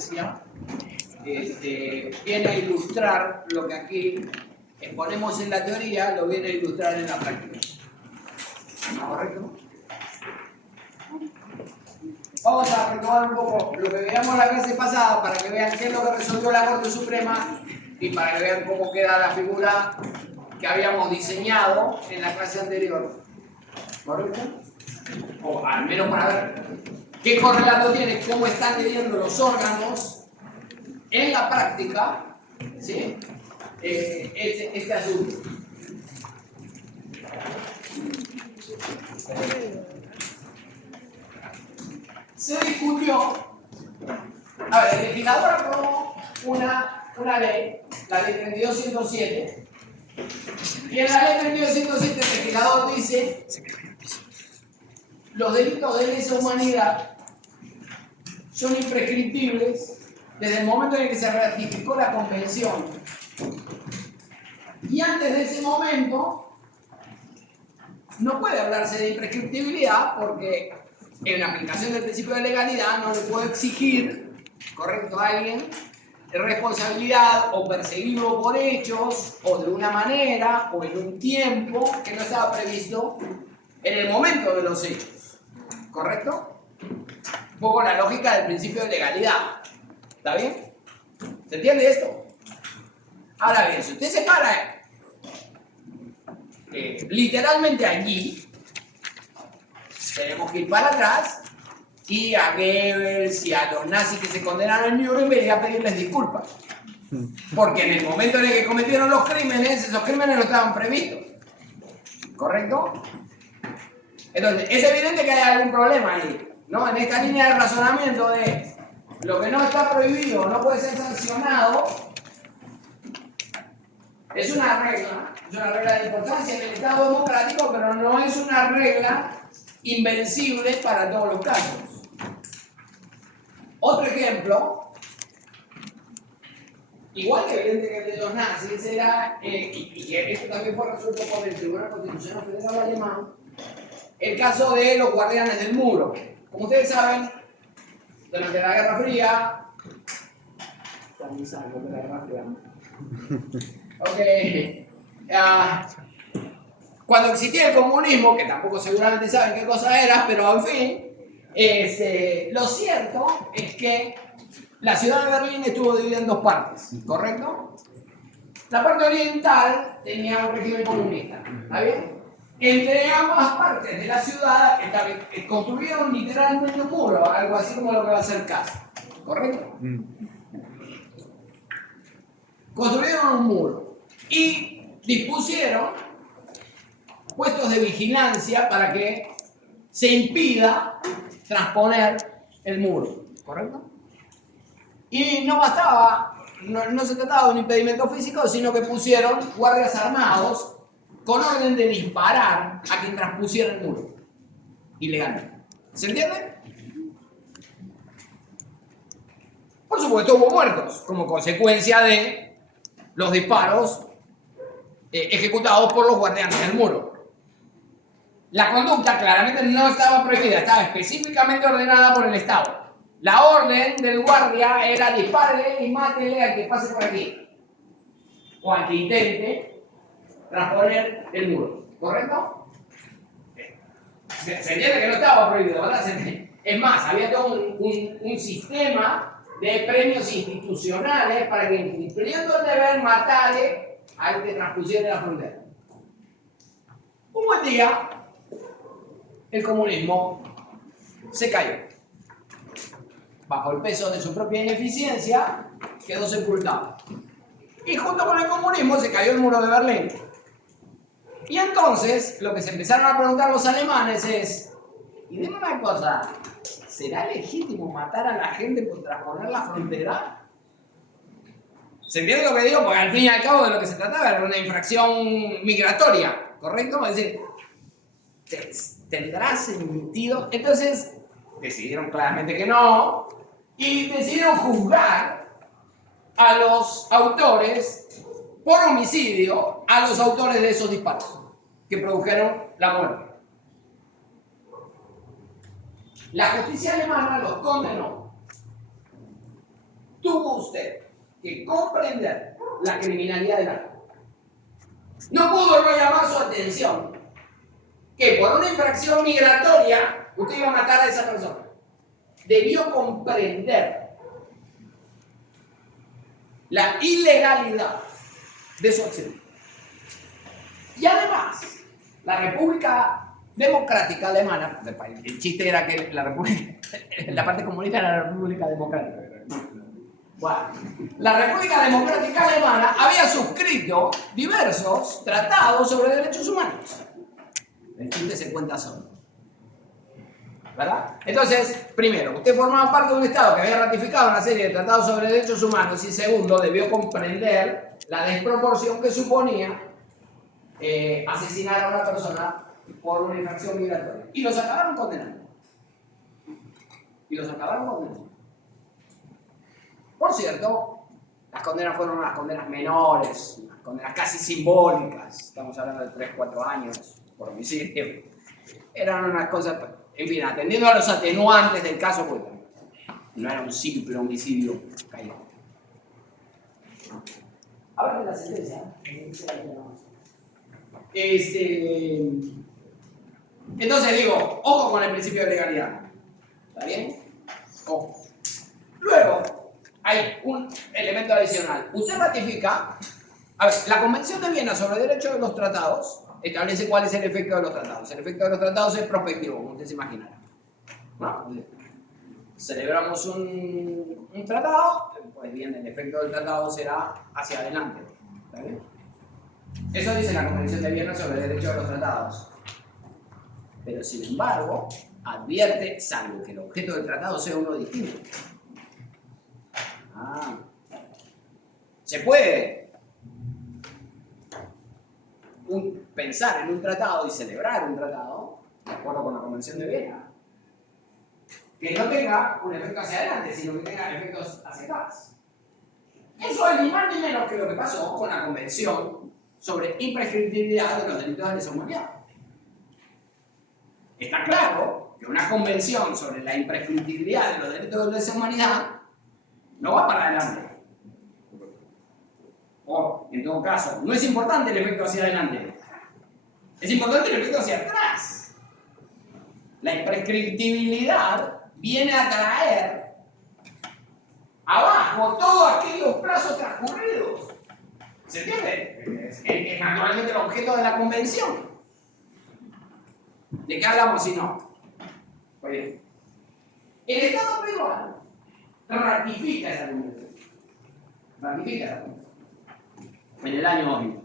decía, viene a ilustrar lo que aquí exponemos en la teoría, lo viene a ilustrar en la práctica. ¿Correcto? Vamos a retomar un poco lo que veíamos la clase pasada para que vean qué es lo que resolvió la Corte Suprema y para que vean cómo queda la figura que habíamos diseñado en la clase anterior. ¿Correcto? O al menos para ver qué correlato tiene, cómo están midiendo los órganos en la práctica, ¿sí? Este asunto. Se discutió, a ver, el legislador aprobó una ley, la ley 32.107, y en la ley 32.107 el legislador dice: los delitos de lesa humanidad son imprescriptibles desde el momento en el que se ratificó la convención. Y antes de ese momento no puede hablarse de imprescriptibilidad porque en la aplicación del principio de legalidad no le puedo exigir, correcto, a alguien responsabilidad o perseguirlo por hechos o de una manera o en un tiempo que no estaba previsto en el momento de los hechos. ¿Correcto? Un poco la lógica del principio de legalidad. ¿Está bien? ¿Se entiende esto? Ahora bien, si usted se para literalmente allí, tenemos que ir para atrás y a Goebbels y a los nazis que se condenaron en Nuremberg y a pedirles disculpas. Porque en el momento en el que cometieron los crímenes, esos crímenes no estaban previstos. ¿Correcto? Entonces, es evidente que hay algún problema ahí, ¿no? En esta línea de razonamiento de lo que no está prohibido no puede ser sancionado, es una regla de importancia en el Estado democrático, pero no es una regla invencible para todos los casos. Otro ejemplo, igual que evidente que el de los nazis, era, y esto también fue resuelto por el Tribunal Constitucional Federal Alemán, el caso de los guardianes del muro. Como ustedes saben, durante la Guerra Fría, también saben lo de la Guerra Fría, cuando existía el comunismo, que tampoco seguramente saben qué cosa era, pero en fin, lo cierto es que la ciudad de Berlín estuvo dividida en dos partes, ¿correcto? La parte oriental tenía un régimen comunista, ¿está bien? Entre ambas partes de la ciudad construyeron literalmente un muro, algo así como lo que va a ser casa, ¿correcto? Construyeron un muro y dispusieron puestos de vigilancia para que se impida transponer el muro, ¿correcto? Y no bastaba, no se trataba de un impedimento físico, sino que pusieron guardias armados con orden de disparar a quien transpusiera el muro, ilegalmente. ¿Se entiende? Por supuesto hubo muertos como consecuencia de los disparos ejecutados por los guardianes del muro. La conducta claramente no estaba prohibida, estaba específicamente ordenada por el Estado. La orden del guardia era dispárele y mátele al que pase por aquí, o al que intente transponer el muro, ¿correcto? Se entiende que no estaba prohibido, ¿verdad? Es más, había todo un sistema de premios institucionales para que, incumpliendo el deber, matare al que transpusiera la frontera. Un buen día, el comunismo se cayó. Bajo el peso de su propia ineficiencia, quedó sepultado. Y junto con el comunismo se cayó el muro de Berlín. Y entonces, lo que se empezaron a preguntar los alemanes es: y dime una cosa, ¿será legítimo matar a la gente por transponer la frontera? ¿Se entiende lo que digo? Porque al fin y al cabo de lo que se trataba era una infracción migratoria, ¿correcto? Es decir, ¿tendrá sentido? Entonces, decidieron claramente que no, y decidieron juzgar a los autores por homicidio, a los autores de esos disparos que produjeron la muerte. La justicia alemana los condenó tuvo usted que comprender la criminalidad del narco. No pudo no llamar su atención que por una infracción migratoria usted iba a matar a esa persona. Debió comprender la ilegalidad de su acción. Y además, la República Democrática Alemana, el chiste era que la parte comunista era la República Democrática. Bueno, la República Democrática Alemana había suscrito diversos tratados sobre derechos humanos. El chiste se cuenta solo. ¿Verdad? Entonces, primero, usted formaba parte de un Estado que había ratificado una serie de tratados sobre derechos humanos y segundo, debió comprender la desproporción que suponía asesinar a una persona por una infracción migratoria. Y los acabaron condenando. Por cierto, las condenas fueron unas condenas menores, unas condenas casi simbólicas. Estamos hablando de 3, 4 años por homicidio. Eran unas cosas, en fin, atendiendo a los atenuantes del caso, pues no era un simple homicidio caído. Ahora de la sentencia. Entonces digo, ojo con el principio de legalidad. ¿Está bien? Ojo. Luego, hay un elemento adicional. Usted ratifica, a ver, la Convención de Viena sobre Derechos de los Tratados establece cuál es el efecto de los tratados. El efecto de los tratados es prospectivo, como usted se imaginará. ¿No? Celebramos un tratado, pues bien, el efecto del tratado será hacia adelante. ¿Está bien? Eso dice la Convención de Viena sobre el derecho de los tratados. Pero sin embargo, advierte, salvo que el objeto del tratado sea uno distinto. Se puede pensar en un tratado y celebrar un tratado, de acuerdo con la Convención de Viena, que no tenga un efecto hacia adelante, sino que tenga efectos hacia atrás. Eso es ni más ni menos que lo que pasó con la Convención sobre imprescriptibilidad de los delitos de lesa humanidad. Está claro que una convención sobre la imprescriptibilidad de los delitos de lesa humanidad no va para adelante. O, en todo caso, no es importante el efecto hacia adelante. Es importante el efecto hacia atrás. La imprescriptibilidad viene a traer abajo todos aquellos plazos transcurridos. ¿Se entiende? Es naturalmente el objeto de la convención. ¿De qué hablamos si no? Oye, el Estado peruano ratifica esa convención. En el año 2000.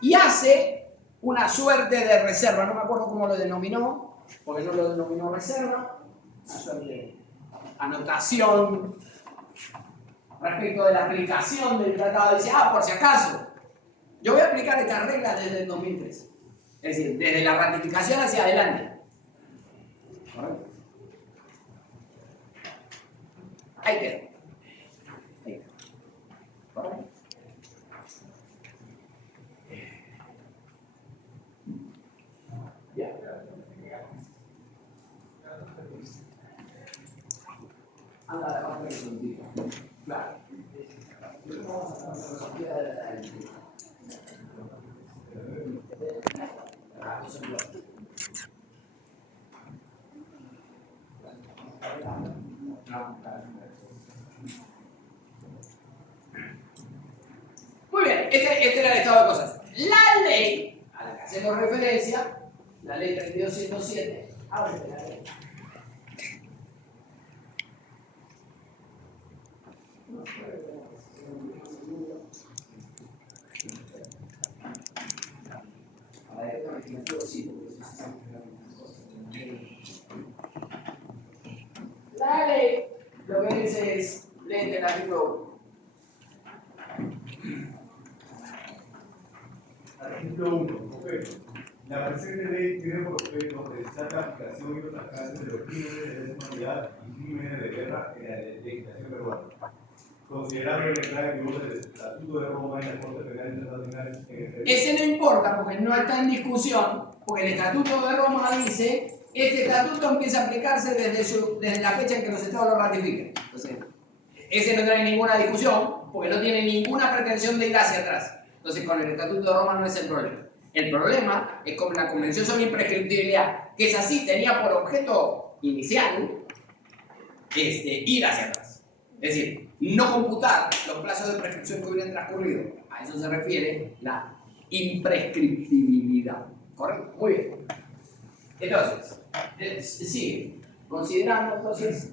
Y hace una suerte de reserva, no me acuerdo cómo lo denominó, porque no lo denominó reserva, una suerte de anotación respecto de la aplicación del tratado. Dice, por si acaso, yo voy a aplicar esta regla desde el 2003. Es decir, desde la ratificación hacia adelante. ¿Correcto? Ahí quedó. ¿Correcto? Anda la parte de contigo. Claro. Vamos a hacer la sociedad de la gente. Muy bien, este era el estado de cosas. La ley a la que hacemos referencia, la ley 3207, ábrete la ley. La ley lo que dice es, léete el artículo 1. Artículo 1. Objeto. La presente ley tiene por objeto realizar la aplicación y otras clases de los crímenes de lesa humanidad y crímenes de guerra en la legislación peruana. Considerando la entrada en vigor del Estatuto de Roma y la Corte Penal Internacional en el Perú. Ese no importa porque no está en discusión, porque el Estatuto de Roma dice este estatuto empieza a aplicarse desde la fecha en que los estados lo ratifiquen. Entonces, ese no trae ninguna discusión, porque no tiene ninguna pretensión de ir hacia atrás. Entonces, con el Estatuto de Roma no es el problema. El problema es con la Convención sobre Imprescriptibilidad, que es así, tenía por objeto inicial ir hacia atrás. Es decir, no computar los plazos de prescripción que hubieran transcurrido. A eso se refiere la imprescriptibilidad. ¿Correcto? Muy bien. Entonces, sigue. Considerando, entonces...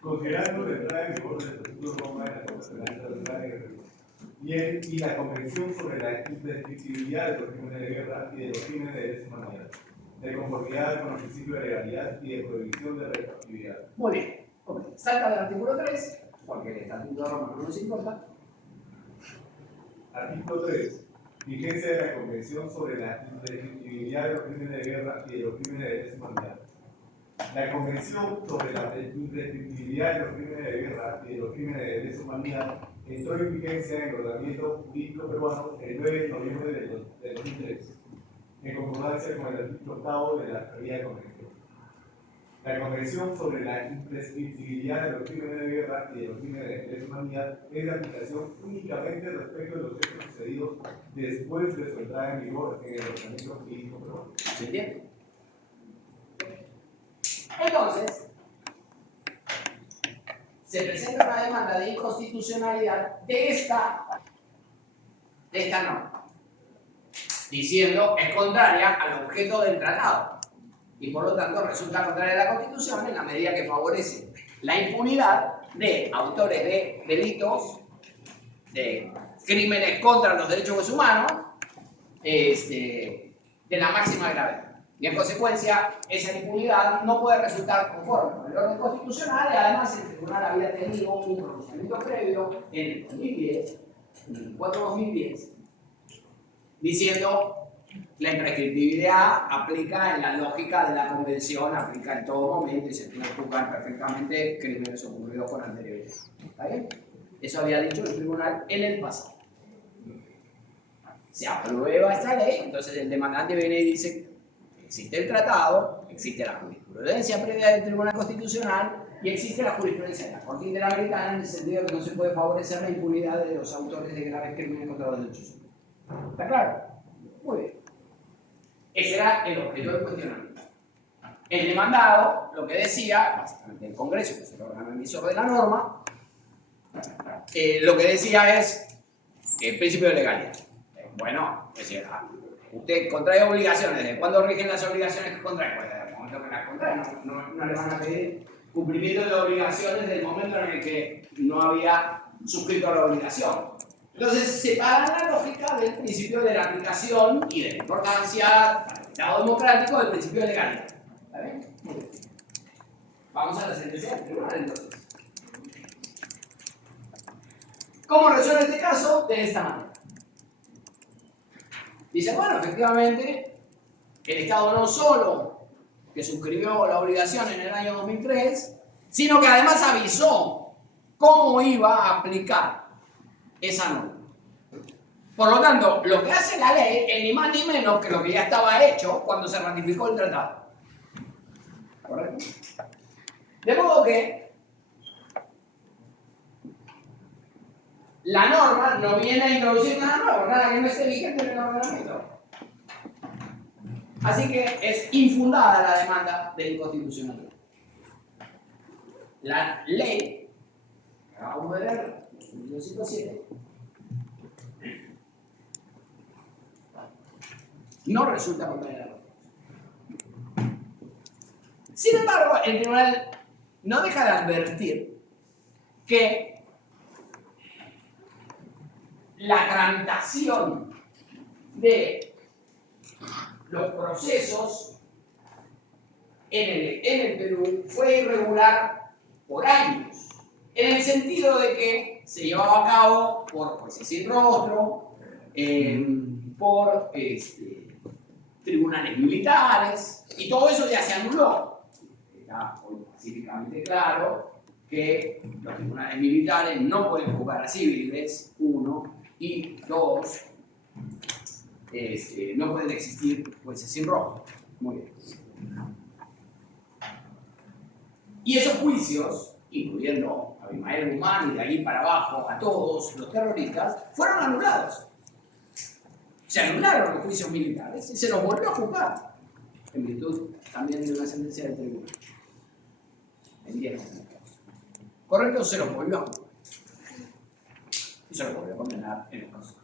Considerando la entrada en vigor del Estatuto de Roma en la Constitución y la Convención sobre la imprescriptibilidad de los crímenes de guerra y de los crímenes de lesa humanidad, de conformidad con el principio de legalidad y de prohibición de retroactividad. Muy bien. Okay. Salta del artículo 3, porque el Estatuto de Roma no nos importa. Artículo 3. Vigencia de la Convención sobre la imprescriptibilidad de los crímenes de guerra y de los crímenes de lesa humanidad. La Convención sobre la imprescriptibilidad de los crímenes de guerra y de los crímenes de lesa humanidad entró en vigencia en el ordenamiento jurídico peruano el 9 de noviembre de 2003, en concordancia con el artículo 8 de la referida Convención. La Convención sobre la imprescriptibilidad de los crímenes de guerra y de los crímenes de lesa humanidad es de aplicación únicamente respecto de los hechos sucedidos después de su entrada en vigor en el ordenamiento jurídico peruano. ¿Se entiende? Entonces, se presenta una demanda de inconstitucionalidad de esta norma, diciendo es contraria al objeto del tratado y por lo tanto resulta contraria a la Constitución en la medida que favorece la impunidad de autores de delitos, de crímenes contra los derechos humanos, de la máxima gravedad. Y en consecuencia, esa impunidad no puede resultar conforme con el orden constitucional y además el tribunal había tenido un pronunciamiento previo en el 2010, en el 24-2010, diciendo la imprescriptibilidad aplica en la lógica de la convención, aplica en todo momento y se puede juzgar perfectamente crímenes ocurridos con anterioridad. ¿Está bien? Eso había dicho el tribunal en el pasado. Se aprueba esta ley, entonces el demandante viene y dice: existe el tratado, existe la jurisprudencia previa del Tribunal Constitucional y existe la jurisprudencia de la Corte Interamericana en el sentido de que no se puede favorecer la impunidad de los autores de graves crímenes contra los derechos humanos. ¿Está claro? Muy bien. Ese era el objeto del cuestionamiento. El demandado lo que decía, básicamente el Congreso, que es el órgano emisor de la norma, lo que decía es el principio de legalidad. Bueno, es decir, usted contrae obligaciones. ¿De cuándo rigen las obligaciones que contrae? Pues desde el momento que las contrae. No le van a pedir cumplimiento de obligaciones desde el momento en el que no había suscrito la obligación. Entonces, separan la lógica del principio de la aplicación y de la importancia para el Estado democrático del principio de legalidad. ¿Está bien? Muy bien. Vamos a la sentencia del tribunal entonces. ¿Cómo resuelve este caso? De esta manera. Dice, bueno, efectivamente, el Estado no solo que suscribió la obligación en el año 2003, sino que además avisó cómo iba a aplicar esa norma. Por lo tanto, lo que hace la ley es ni más ni menos que lo que ya estaba hecho cuando se ratificó el tratado. ¿Correcto? De modo que la norma no viene a introducir nada nuevo, nada que no esté vigente en el ordenamiento. Así que es infundada la demanda de inconstitucionalidad. La ley, que acabamos de ver, 207, no resulta contraria a la Constitución. Sin embargo, el tribunal no deja de advertir que la tramitación de los procesos en el Perú fue irregular por años, en el sentido de que se llevaba a cabo por jueces sin rostro, por tribunales militares, y todo eso ya se anuló. Está hoy pacíficamente claro que los tribunales militares no pueden juzgar a civiles, uno, y dos, no pueden existir jueces sin rostro. Muy bien. Y esos juicios, incluyendo a Abimael Guzmán y de ahí para abajo a todos los terroristas, fueron anulados. Se anularon los juicios militares y se los volvió a juzgar, en virtud también de una sentencia del tribunal. En 10 casos. Correcto, se los volvió a juzgar. Y se los volvió a condenar en el caso.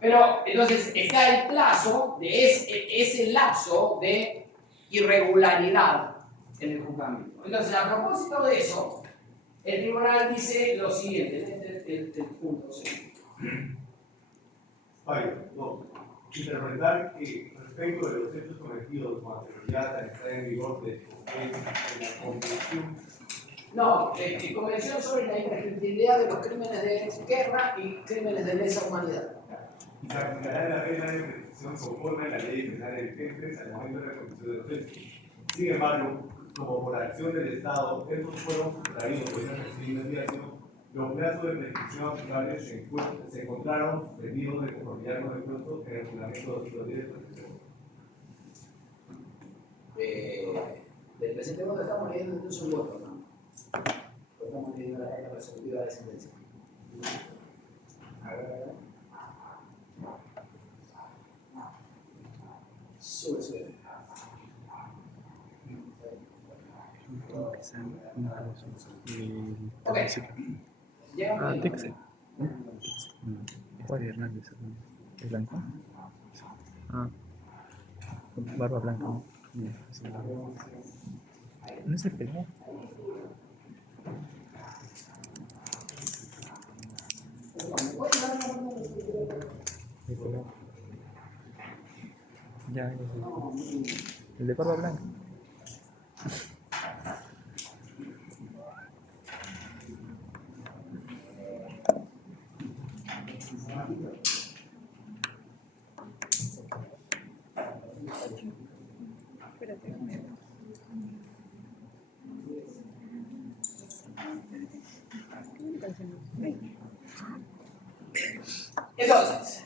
Pero entonces está el plazo de ese lapso de irregularidad en el juzgamiento. Entonces, a propósito de eso, el tribunal dice lo siguiente, el punto siguiente. Fallo. 2. Interpretar que respecto de los hechos cometidos con anterioridad a la entrada en vigor de la Convención. No, Convención sobre la imprescriptibilidad de los crímenes de guerra y crímenes de lesa humanidad. Y se aplicará la regla de prescripción conforme a la ley penal vigente al momento de la comisión de los hechos. Sin embargo, como por acción del Estado, estos fueron sustraídos por una investigación, los plazos de prescripción aplicables se encontraron suspendidos de conformidad con el plazo en el reglamento 210 de prescripción. Del presente voto estamos leyendo entonces un voto, ¿no? Estamos leyendo la carta resolutiva de sentencia. A ver. Sube. Ok. Llegamos. Texe. Juárez Hernández. ¿Es blanco? Barba blanca. No es el pelado. El pelado. Ya. El de barba blanca. Entonces,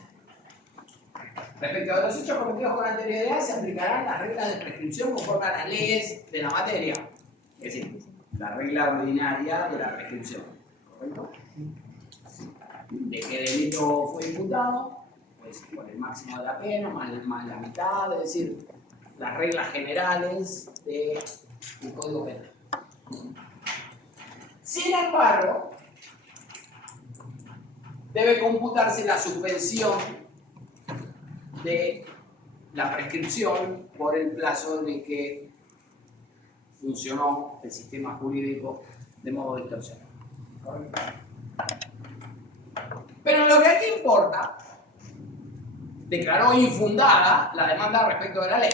respecto a los hechos cometidos con anterioridad, se aplicarán las reglas de prescripción conforme a las leyes de la materia. Es decir, la regla ordinaria de la prescripción. ¿Correcto? ¿De qué delito fue imputado? Pues por el máximo de la pena, más la mitad, es decir, las reglas generales del Código Penal. Sin embargo, debe computarse la suspensión de la prescripción por el plazo en el que funcionó el sistema jurídico de modo distorsionado. Pero lo que aquí importa, declaró infundada la demanda respecto de la ley.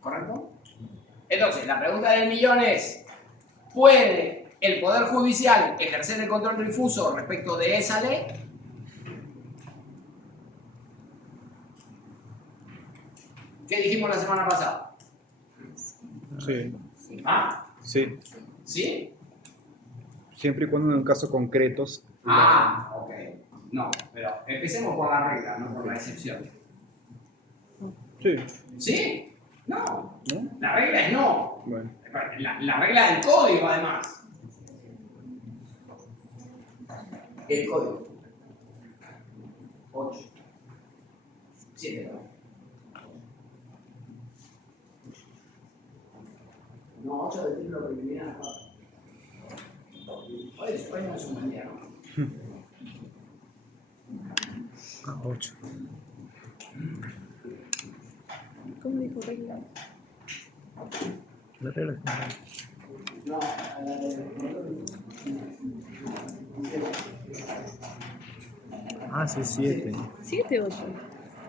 ¿Correcto? Entonces, la pregunta del millón es, ¿puede el Poder Judicial ejercer el control difuso respecto de esa ley? ¿Qué dijimos la semana pasada? Sí. ¿Ah? Sí. ¿Sí? Siempre y cuando en un caso concretos. Ah, ok. No, pero empecemos por la regla, no por la excepción. Sí. ¿Sí? No. ¿No? La regla es no. Bueno. La regla del código, además. El código. 8. 7, ¿no? No, 8 de título preliminar. Hoy no es un buen día, ¿no? 8. ¿Cómo dijo regla? La regla general. No, Sí, 7. 7 o 8.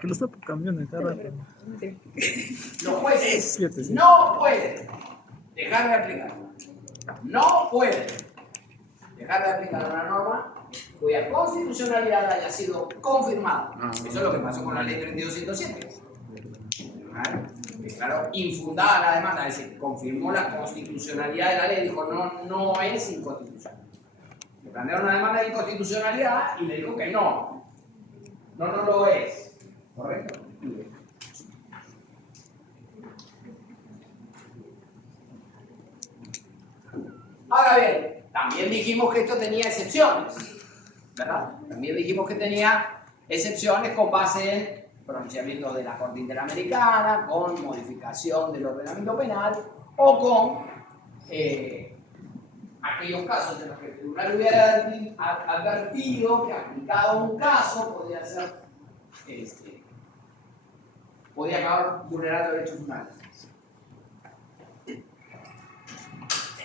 Que lo está cambiando cada rato. los jueces 7, sí. no pueden dejar de aplicar. No pueden dejar de aplicar una norma cuya constitucionalidad haya sido confirmada. Eso es lo que pasó con la ley 3207. Declaró infundada la demanda, es decir, confirmó la constitucionalidad de la ley, dijo no es inconstitucional. Le plantearon una demanda de inconstitucionalidad y le dijo que no lo es. ¿Correcto? Ahora bien, también dijimos que esto tenía excepciones, ¿verdad? También dijimos que tenía excepciones con base en pronunciamientos de la Corte Interamericana, con modificación del ordenamiento penal o con aquellos casos en los que el tribunal hubiera advertido que aplicado un caso podía ser, podía acabar vulnerando derechos humanos.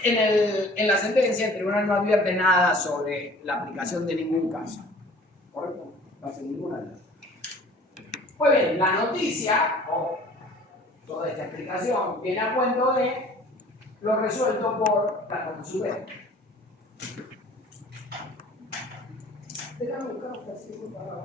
En la sentencia, el tribunal no advierte nada sobre la aplicación de ningún caso. ¿Correcto? No hace ninguna de las. Pues bien, la noticia, o toda esta explicación, viene a cuento de lo resuelto por la Corte Suprema. Déjame buscar un versículo para.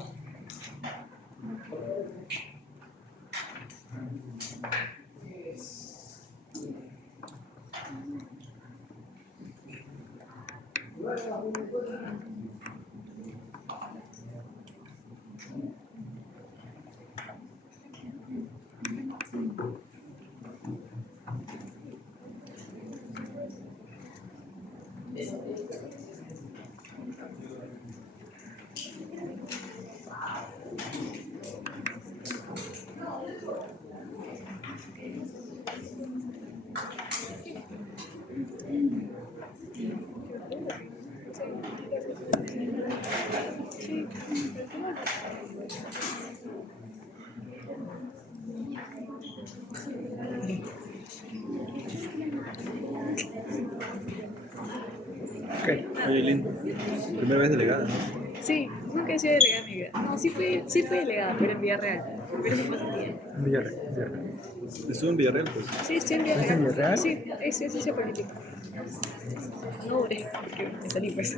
¿Qué? Oye, lindo. Primera vez delegada, ¿no? Sí, nunca he sido delegada en mi vida. No, sí fui delegada, pero en Villarreal. Pero eso fue hace tiempo. Villarreal. Estuve en Villarreal, pues. Sí, estoy en ¿Estás en Villarreal. Villarreal? Sí, es ciencia política. No duré, porque me salí pues.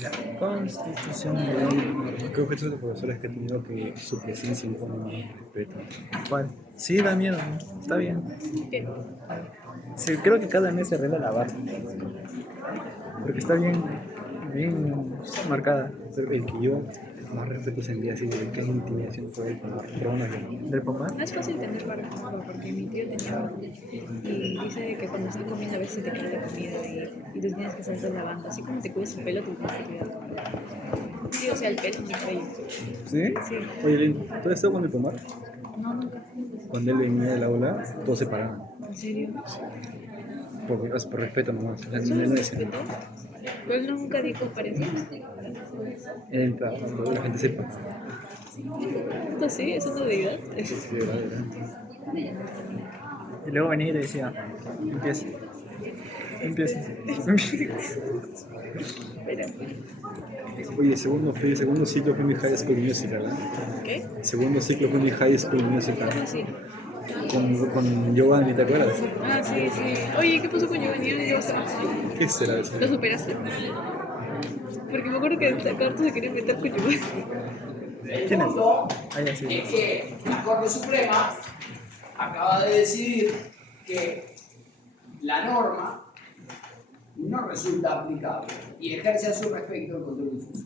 La Constitución de ley. Creo que estos son los profesores que he tenido que su presencia impone más respeto. ¿Cuál? Sí, da miedo, ¿no? Está bien. ¿Qué? Sí, creo que cada mes se arregla la base. Porque está bien marcada. Pero el que yo más respeto sentía así de que es intimidación fue el Pomar. Pero bueno, ¿del Pomar? No es fácil tener barba, porque mi tío tenía barba. Y dice que cuando estás comiendo a veces te cae la comida y tú tienes que estar lavando. Así como te cuidas el pelo, tú tienes que cuidar. Sí, o sea, el pelo, mi cabello. ¿Sí? Sí. Oye, Lin, ¿tú has estado con el Pomar? No, nunca. Cuando él venía del aula, todos se paraban. ¿En serio? Por respeto nomás. O sea, ¿Solo no lo es respetó? Pues él nunca dijo parecido. él entraba, la gente se paraba. Esto sí, es una deidad. Sí, verdad. Y luego venía y le decía, empieza. Pero, Oye, segundo ciclo fue mi High School Musical, ¿verdad? ¿qué? Segundo ciclo fue mi High School Musical. ¿Cómo así? Con Giovanni, ¿te acuerdas? Ah, sí, sí. Oye, ¿qué pasó con Giovanni? ¿Qué pasó? ¿Qué será eso? ¿Lo superaste? Porque me acuerdo que el Carto se quería meter con Giovanni. El ¿Quién es? punto Ah, ya sí. es que la Corte Suprema acaba de decidir que la norma no resulta aplicable y ejerce a su respecto el control difuso.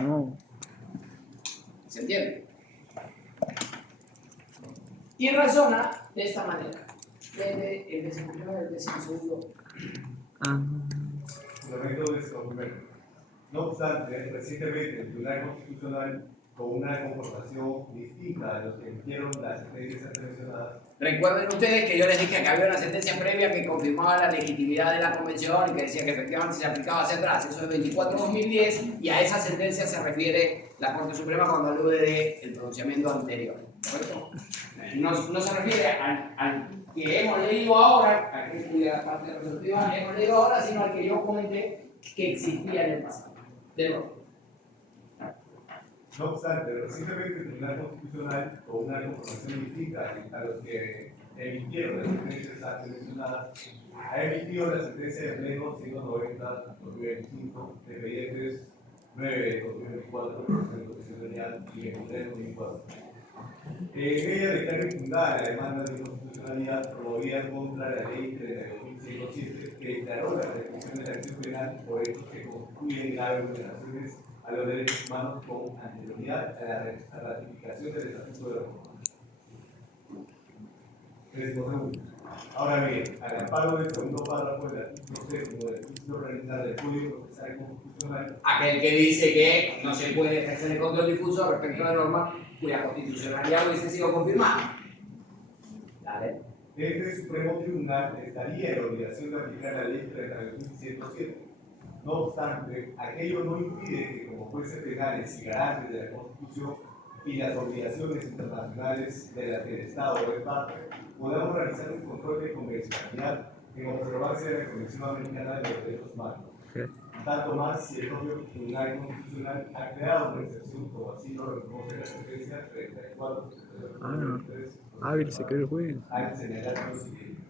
No. ¿Se entiende? Y razona de esta manera. Desde el 19 al 12. Ah. Fundamento de esto primero. No obstante, recientemente el Tribunal Constitucional, con una comportación distinta a los que emitieron las sentencias antes mencionadas, Recuerden ustedes que yo les dije que había una sentencia previa que confirmaba la legitimidad de la convención y que decía que efectivamente se aplicaba hacia atrás. Eso es 24/2010 y a esa sentencia se refiere la Corte Suprema cuando alude del pronunciamiento anterior. ¿Correcto? No se refiere al que hemos leído ahora, a que es la parte resolutiva que hemos leído ahora, sino al que yo comenté que existía en el pasado. De nuevo. no obstante, recientemente el Tribunal Constitucional, con una comportación distinta a los que emitieron las sentencias antes mencionadas, ha emitido la sentencia de pleno 190/2025, expedientes 9/2024, de constitucionalidad y 23/2024. En ella declara infundada la demanda de inconstitucionalidad promovida contra la ley 32.107, que declaró la prescripción de la acción penal por hechos que constituyen graves vulneraciones a los derechos humanos con anterioridad a la ratificación del Estatuto de Roma. 3.1. Ahora bien, al amparo del segundo párrafo del artículo 6 del juicio organizado del Código Procesal Constitucional, Aquel que dice que no se puede ejercer el control difuso respecto a la norma cuya constitucionalidad hubiese sido confirmada. Dale. el Supremo Tribunal estaría en la obligación de aplicar la ley 32.107. No obstante, aquello no impide que como jueces penales y garantes de la Constitución y las obligaciones internacionales de las que el Estado es parte, podamos realizar un control de convencionalidad en observancia de la Convención Americana de los Derechos Humanos. Tanto más si el propio Tribunal Constitucional ha creado una excepción, como así lo reconoce la sentencia 34 Hábil se cree el juez. al señalar lo siguiente.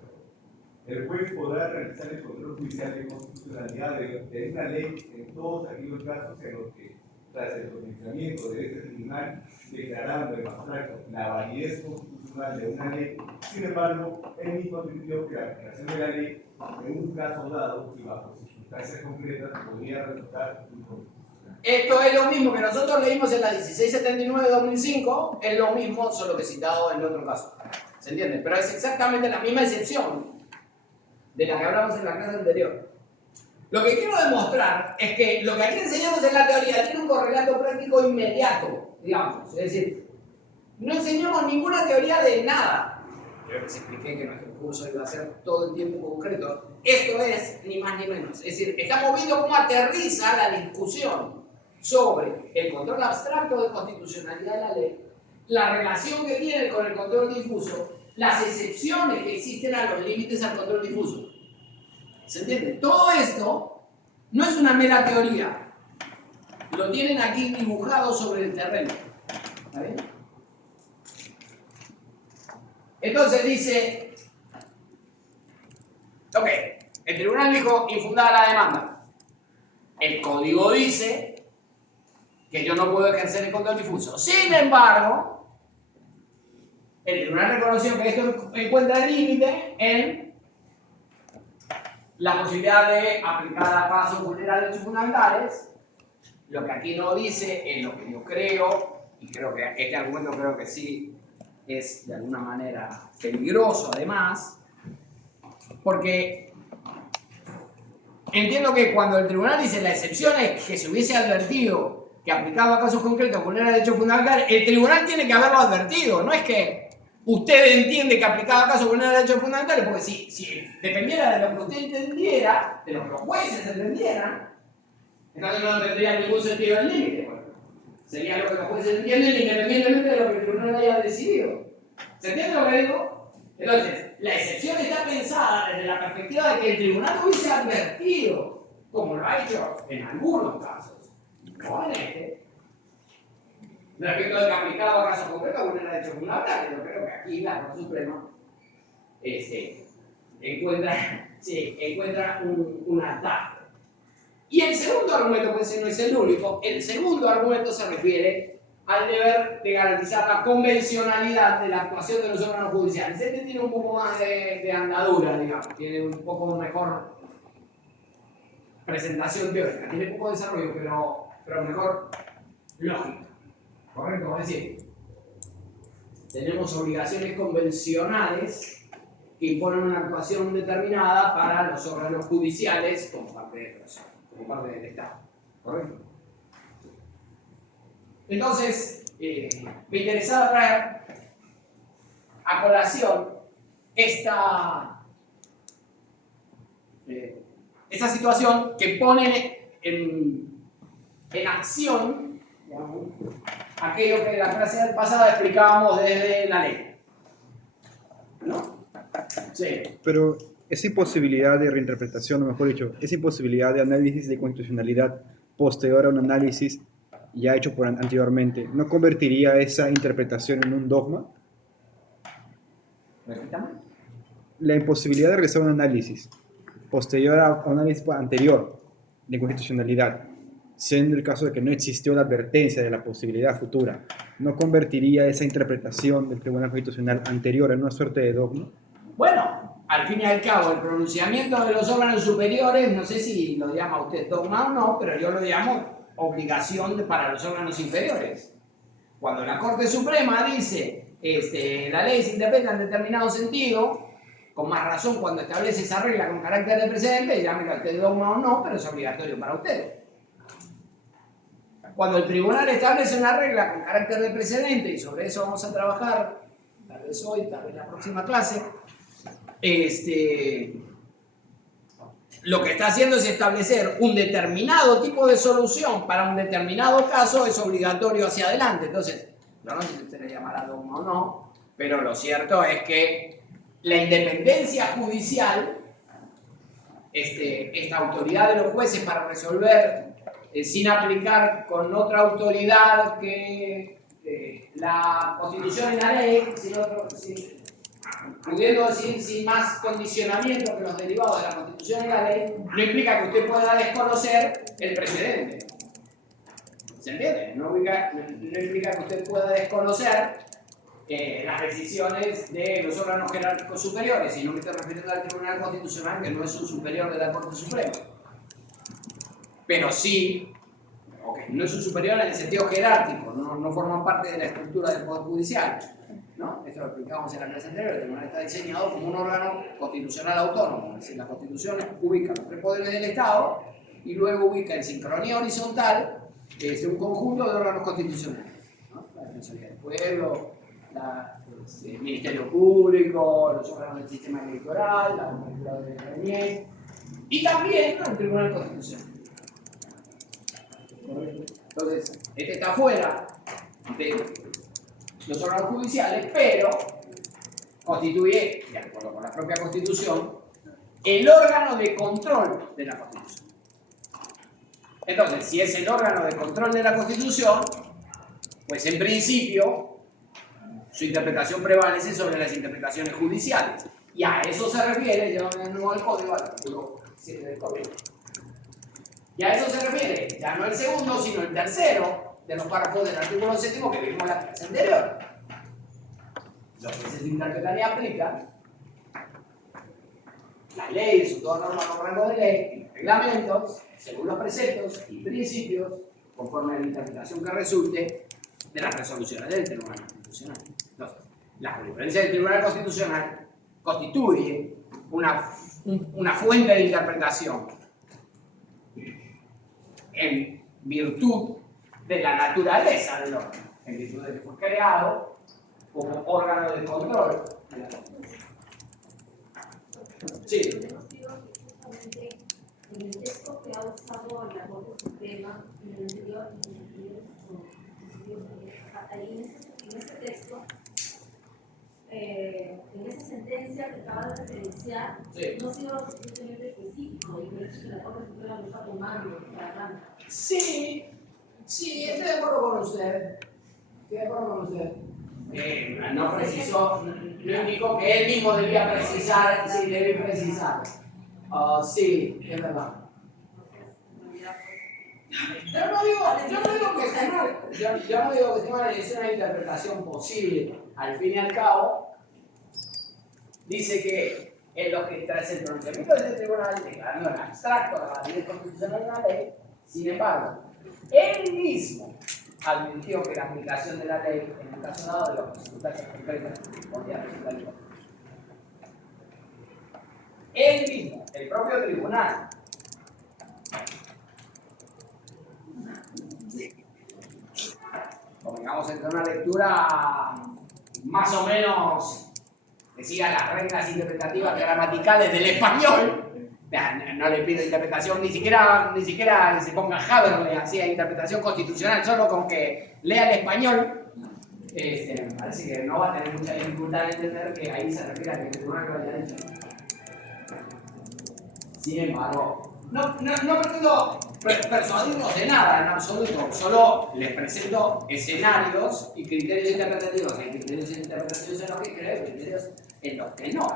El juez podrá realizar el control judicial de constitucionalidad de una ley en todos aquellos casos en los que, tras el pronunciamiento de este tribunal, declarando en abstracto la validez constitucional de una ley, sin embargo, él mismo admitió que la aplicación de la ley, en un caso dado y bajo circunstancias concretas, podría resultar inconstitucional. Esto es lo mismo que nosotros leímos en la 1679 de 2005, es lo mismo, solo que citado en otro caso. ¿Se entiende? Pero es exactamente la misma excepción de la que hablamos en la clase anterior. Lo que quiero demostrar es que lo que aquí enseñamos en la teoría tiene un correlato práctico inmediato, digamos. Es decir, no enseñamos ninguna teoría de nada. Yo les expliqué que nuestro curso iba a ser todo el tiempo concreto. Esto es ni más ni menos. Es decir, estamos viendo cómo aterriza la discusión sobre el control abstracto de constitucionalidad de la ley, la relación que tiene con el control difuso, las excepciones que existen a los límites al control difuso. ¿Se entiende? Todo esto no es una mera teoría. Lo tienen aquí dibujado sobre el terreno. ¿Está bien? Entonces dice, ok, el tribunal dijo infundada la demanda. El código dice que yo no puedo ejercer el control difuso. Sin embargo, el tribunal reconoció que esto encuentra el límite en la posibilidad de aplicar a casos vulnerables derechos fundamentales. Lo que aquí no dice es lo que yo creo, y creo que este argumento creo que sí es de alguna manera peligroso además, porque entiendo que cuando el tribunal dice la excepción es que se hubiese advertido que aplicado a casos concretos vulnera derechos fundamentales, el tribunal tiene que haberlo advertido, no es que usted entiende que aplicado a casos vulnera derechos fundamentales, porque si dependiera de lo que usted entendiera, de lo que los jueces entendieran, entonces no tendría ningún sentido el límite. Bueno, sería lo que los jueces entienden independientemente de lo que el tribunal haya decidido. ¿Se entiende lo que digo? Entonces, la excepción está pensada desde la perspectiva de que el tribunal hubiese advertido, como lo ha hecho en algunos casos, no en este, respecto de que aplicado a casos concretos vulnera derechos fundamentales. Yo creo que aquí la Corte Suprema encuentra un ataque. Y el segundo argumento, pues ese no es el único, el segundo argumento se refiere al deber de garantizar la convencionalidad de la actuación de los órganos judiciales. Este tiene un poco más de andadura, digamos, tiene un poco mejor presentación teórica, tiene poco desarrollo, pero mejor lógica. ¿Correcto? Es decir, tenemos obligaciones convencionales que imponen una actuación determinada para los órganos judiciales como parte del Estado. ¿Correcto? Entonces, me interesaba traer a colación esta situación que pone en acción, digamos, aquello que en la clase pasada explicábamos desde la ley. ¿No? Sí. Pero esa imposibilidad de reinterpretación, o mejor dicho, esa imposibilidad de análisis de constitucionalidad posterior a un análisis ya hecho anteriormente, ¿no convertiría esa interpretación en un dogma? Repítame. La imposibilidad de realizar un análisis posterior a un análisis anterior de constitucionalidad, siendo el caso de que no existió la advertencia de la posibilidad futura, ¿no convertiría esa interpretación del Tribunal Constitucional anterior en una suerte de dogma? Bueno, al fin y al cabo, el pronunciamiento de los órganos superiores, no sé si lo llama usted dogma o no, pero yo lo llamo obligación para los órganos inferiores. Cuando la Corte Suprema dice la ley se interpreta en determinado sentido, con más razón cuando establece esa regla con carácter de precedente, llámelo a usted dogma o no, pero es obligatorio para ustedes. Cuando el tribunal establece una regla con carácter de precedente, y sobre eso vamos a trabajar, tal vez hoy, tal vez la próxima clase, lo que está haciendo es establecer un determinado tipo de solución para un determinado caso, es obligatorio hacia adelante. Entonces, no sé si usted le llamará dogma o no, pero lo cierto es que la independencia judicial, esta autoridad de los jueces para resolver sin aplicar con otra autoridad que la Constitución y la ley, pudiendo decir sin más condicionamiento que los derivados de la Constitución y la ley, no implica que usted pueda desconocer el precedente. ¿Se entiende? No implica que usted pueda desconocer las decisiones de los órganos jerárquicos superiores, y no me estoy refiriendo al Tribunal Constitucional, que no es un superior de la Corte Suprema. Pero sí, no es un superior en el sentido jerárquico, no forman parte de la estructura del Poder Judicial, ¿no? Esto lo explicamos en la clase anterior. El tribunal está diseñado como un órgano constitucional autónomo, es decir, la Constitución ubica los tres poderes del Estado y luego ubica en sincronía horizontal un conjunto de órganos constitucionales, ¿no? La Defensoría del Pueblo, el Ministerio Público, los órganos del sistema electoral, la Junta de Reunión y también el Tribunal Constitucional. Entonces, está fuera de los órganos judiciales, pero constituye, de acuerdo con la propia Constitución, el órgano de control de la Constitución. Entonces, si es el órgano de control de la Constitución, pues en principio su interpretación prevalece sobre las interpretaciones judiciales. Y a eso se refiere, llévame de nuevo al código, al artículo 7 del código. Y a eso se refiere, ya no el segundo, sino el tercero de los párrafos del artículo 7 que vimos en la clase anterior. Los jueces interpretan y aplican la ley, su toda norma con rango de ley, y reglamentos, según los preceptos y principios, conforme a la interpretación que resulte de las resoluciones del Tribunal Constitucional. Entonces, la jurisprudencia del Tribunal Constitucional constituye una fuente de interpretación en virtud de la naturaleza del órgano, en virtud de que fue creado como órgano de control de la Constitución. Sí. En el texto que ha usado la Corte Suprema, en el anterior, ahí en ese texto, en esa sentencia que acaba de referenciar, no ha sido lo suficientemente específico, y por eso que la Corte Suprema lo está tomando para arranca. Sí, estoy de acuerdo con usted. No precisó, no indicó que él mismo debía precisar, sí, debe precisar. Sí, es verdad. Yo no digo que esté mal, es una interpretación posible. Al fin y al cabo, dice que en lo que tras el pronunciamiento de este tribunal declarando en abstracto la validez constitucional de la ley, sin embargo, él mismo advirtió que la aplicación de la ley en el caso dado de las circunstancias concretas podía resultar inconstitucional. Él mismo, el propio tribunal, convengamos entre una lectura más o menos que siga las reglas interpretativas gramaticales del español. No le pido interpretación, ni siquiera se ponga Haberle así a interpretación constitucional, solo con que lea el español, me parece que no va a tener mucha dificultad en entender que ahí se refiere a que el tribunal lo haya dicho. Sin embargo, no pretendo persuadirnos de nada en absoluto, solo les presento escenarios y criterios interpretativos. Hay criterios interpretativos en los que creo, criterios en los que no.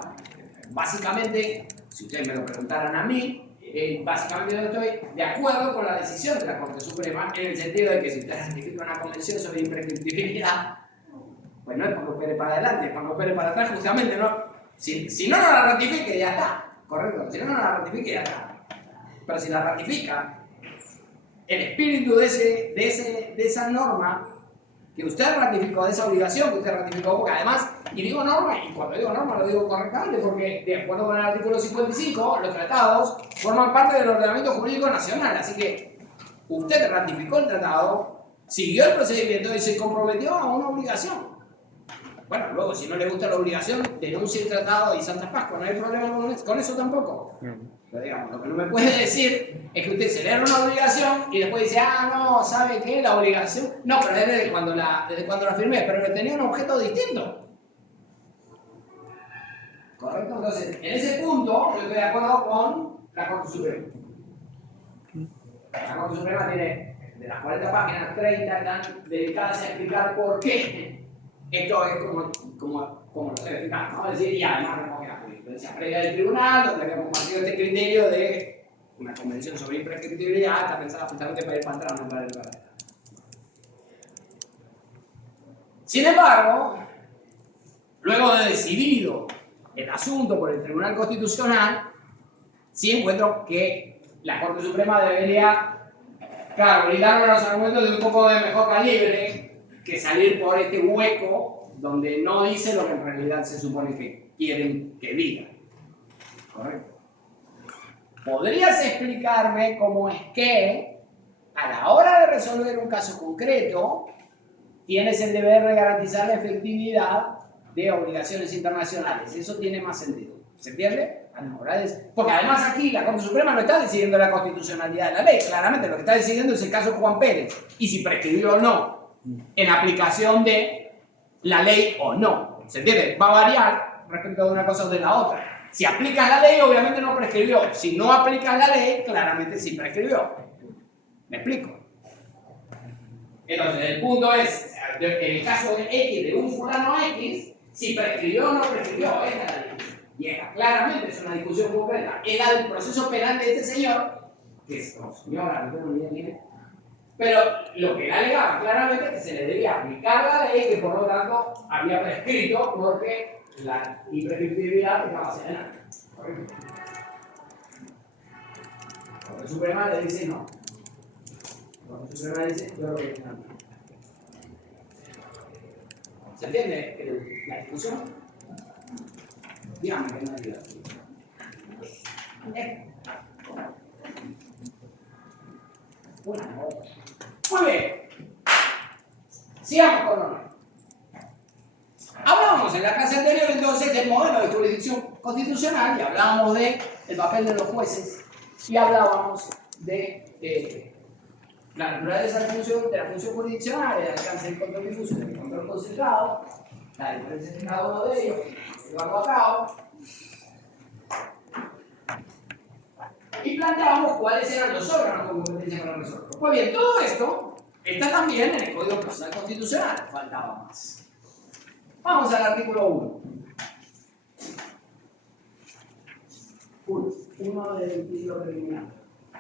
Básicamente, si ustedes me lo preguntaran a mí, básicamente yo estoy de acuerdo con la decisión de la Corte Suprema en el sentido de que si usted ratifica una convención sobre imprescriptibilidad, pues no es para que opere para adelante, es para que opere para atrás, justamente, ¿no? Si no la ratifique, ya está, correcto. Si no la ratifique, ya está. Pero si la ratifica, el espíritu de esa norma que usted ratificó, de esa obligación que usted ratificó, porque además, y digo norma, y cuando digo norma lo digo correctamente, porque de acuerdo con el artículo 55, los tratados forman parte del ordenamiento jurídico nacional, así que usted ratificó el tratado, siguió el procedimiento y se comprometió a una obligación. Bueno, luego, si no le gusta la obligación, denuncie el tratado y Santa Pascua, no hay problema con eso tampoco. Pero digamos, lo que no me puede decir es que usted celebra una obligación y después dice, ah, no, ¿sabe qué? La obligación. No, pero es desde cuando la firmé, pero tenía un objeto distinto. ¿Correcto? Entonces, en ese punto, yo estoy de acuerdo con la Corte Suprema. La Corte Suprema tiene, de las 40 páginas, 30 están dedicadas a explicar por qué esto es como lo estoy explicando, ¿no? Es decir, y además recoge la jurisprudencia previa del tribunal, donde había compartido este criterio de una convención sobre imprescriptibilidad, está pensada justamente para ir para atrás, no para ir para atrás. Sin embargo, luego de decidido el asunto por el Tribunal Constitucional, sí encuentro que la Corte Suprema debería, claro, brindarme los argumentos de un poco de mejor calibre que salir por este hueco donde no dice lo que en realidad se supone que quieren que diga. ¿Correcto? ¿Podrías explicarme cómo es que a la hora de resolver un caso concreto tienes el deber de garantizar la efectividad de obligaciones internacionales? Eso tiene más sentido. ¿Se entiende? A la hora de... Porque además aquí la Corte Suprema no está decidiendo la constitucionalidad de la ley. Claramente lo que está decidiendo es el caso de Juan Pérez y si prescribió o no en aplicación de la ley o no. ¿Se entiende? Va a variar respecto de una cosa o de la otra. Si aplicas la ley, obviamente no prescribió. Si no aplicas la ley, claramente sí prescribió. ¿Me explico? Entonces, el punto es, en el caso de X, de un fulano X, si prescribió o no prescribió, esta es la discusión. Y esta claramente es una discusión concreta. Es la del proceso penal de este señor, que es como señora, no tengo ni idea quién es. Pero lo que él alegaba claramente es que se le debía aplicar la ley, que por lo tanto había prescrito porque la imprescriptibilidad estaba señalada. ¿Correcto? La Corte Suprema le dice no. La Corte Suprema dice yo lo que no. ¿Se entiende la discusión? Dígame que no hay Muy bien. Sigamos con lo nuevo. Hablábamos en la clase anterior entonces del modelo de jurisdicción constitucional y hablábamos del papel de los jueces y hablábamos de la naturaleza de la función jurisdiccional, el alcance del control difuso y del control concentrado, la diferencia entre cada uno de ellos, llevarlo a cabo. Y planteábamos cuáles eran los órganos con competencia para resolverlo. Pues bien, todo esto está también en el Código Procesal Constitucional, faltaba más. Vamos al artículo 1. 1 del título preliminar.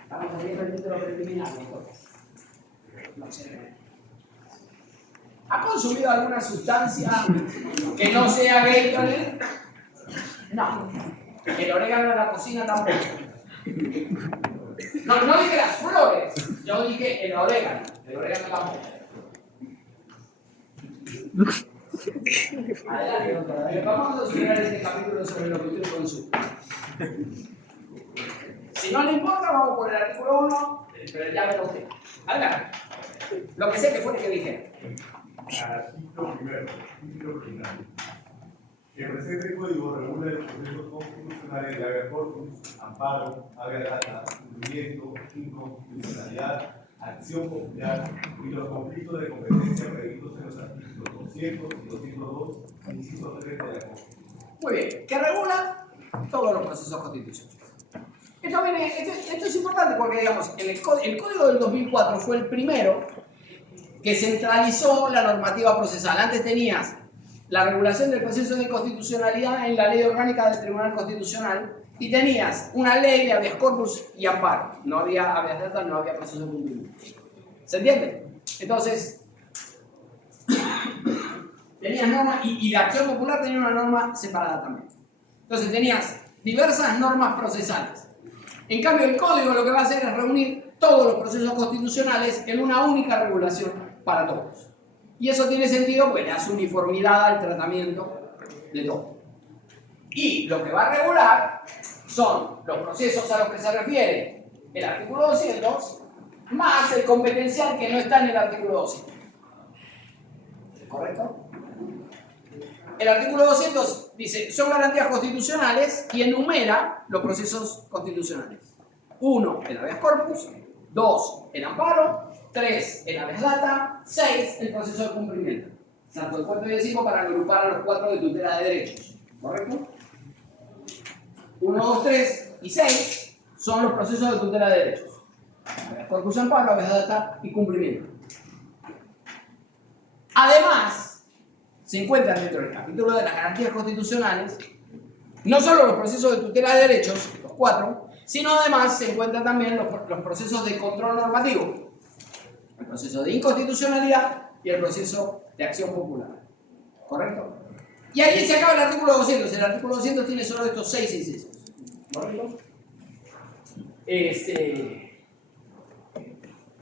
Estamos viendo el título preliminar, no sé. ¿Ha consumido alguna sustancia que no sea Gatorade? No. El orégano en la cocina tampoco. No dije las flores, yo dije el orégano tampoco. Adelante, doctora. Vamos a superar este capítulo sobre lo que usted consume. Si no le importa, vamos por el artículo 1, pero ya me lo sé. Adelante. Lo que sé que fue el que dije. Artículo primero, título original. El presente código regula los procesos constitucionales de habeas corpus, amparo, habeas data, cumplimiento, inconstitucionalidad, acción popular y los conflictos de competencia previstos en los artículos 200 y 202, inciso 3 de la Constitución. Muy bien, que regula todos los procesos constitucionales. Esto es importante porque, digamos, el Código del 2004 fue el primero que centralizó la normativa procesal. Antes tenías la regulación del proceso de constitucionalidad en la Ley Orgánica del Tribunal Constitucional y tenías una ley de habeas corpus y amparo. No había habeas data, no había proceso de cumplimiento. ¿Se entiende? Entonces, tenías normas y la acción popular tenía una norma separada también. Entonces tenías diversas normas procesales. En cambio, el código lo que va a hacer es reunir todos los procesos constitucionales en una única regulación para todos. Y eso tiene sentido porque le hace uniformidad al tratamiento de todo. Y lo que va a regular son los procesos a los que se refiere el artículo 200 más el competencial que no está en el artículo 200. ¿Correcto? El artículo 200 dice, son garantías constitucionales y enumera los procesos constitucionales. 1, el habeas corpus. 2, el amparo. 3, el habeas data. 6, el proceso de cumplimiento. Salto el 4 y el 5 para agrupar a los 4 de tutela de derechos. ¿Correcto? 1, 2, 3 y 6 son los procesos de tutela de derechos. Habeas corpus, amparo, habeas data y cumplimiento. Además, se encuentran dentro del capítulo de las garantías constitucionales no solo los procesos de tutela de derechos, los 4, sino además se encuentran también los procesos de control normativo, el proceso de inconstitucionalidad y el proceso de acción popular. ¿Correcto? Y ahí se acaba el artículo 200. El artículo 200 tiene solo estos 6 incisos. ¿Correcto?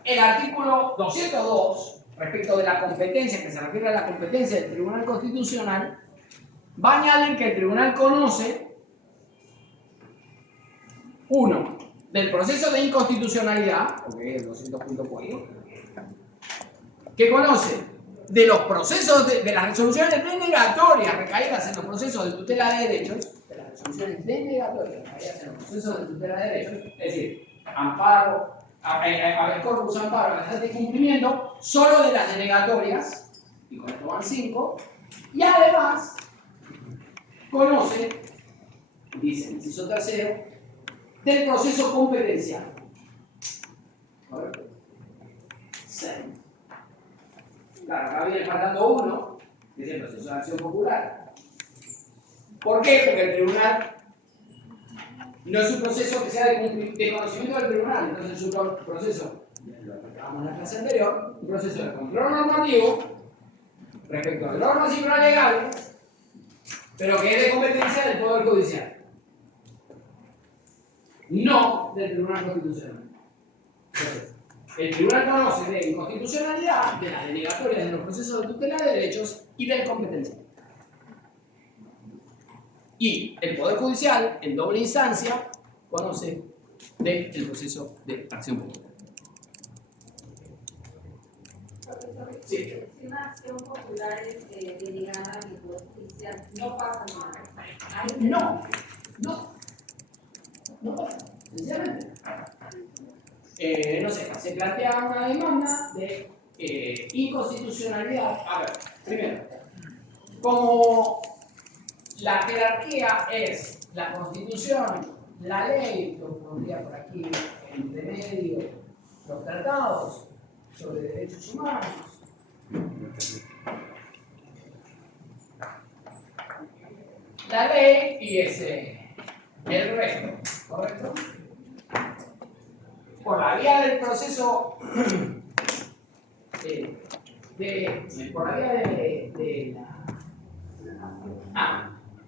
El artículo 202, respecto de la competencia, que se refiere a la competencia del Tribunal Constitucional, va a añadir que el Tribunal conoce, 1, del proceso de inconstitucionalidad, ok, el 200.4, que conoce de los procesos de las resoluciones denegatorias recaídas en los procesos de tutela de derechos, de las resoluciones denegatorias recaídas en los procesos de tutela de derechos, es decir, amparo, habeas corpus, amparo, habeas de cumplimiento, solo de las denegatorias, y con esto van 5, y además conoce, dice el inciso 3, del proceso competencial. ¿Correcto? 6. Claro, acá viene faltando 1, que es el proceso de acción popular. ¿Por qué? Porque el tribunal no es un proceso que sea de conocimiento del tribunal, entonces es un proceso, lo que acabamos en la clase anterior, un proceso de control normativo respecto a normas infralegales, pero que es de competencia del Poder Judicial, no del Tribunal Constitucional. Entonces, el tribunal conoce de inconstitucionalidad, de las denegatorias de los procesos de tutela de derechos y del competencial. Y el Poder Judicial, en doble instancia, conoce del proceso de acción popular. Sí. Si una acción popular es denegada en el Poder Judicial, no pasa nada. No pasa, sencillamente. No sé, se plantea una demanda de inconstitucionalidad. A ver, primero, como la jerarquía es la Constitución, la ley, lo pondría por aquí, entre medio, los tratados sobre derechos humanos. La ley y el resto, ¿correcto? Por la vía del proceso por la vía de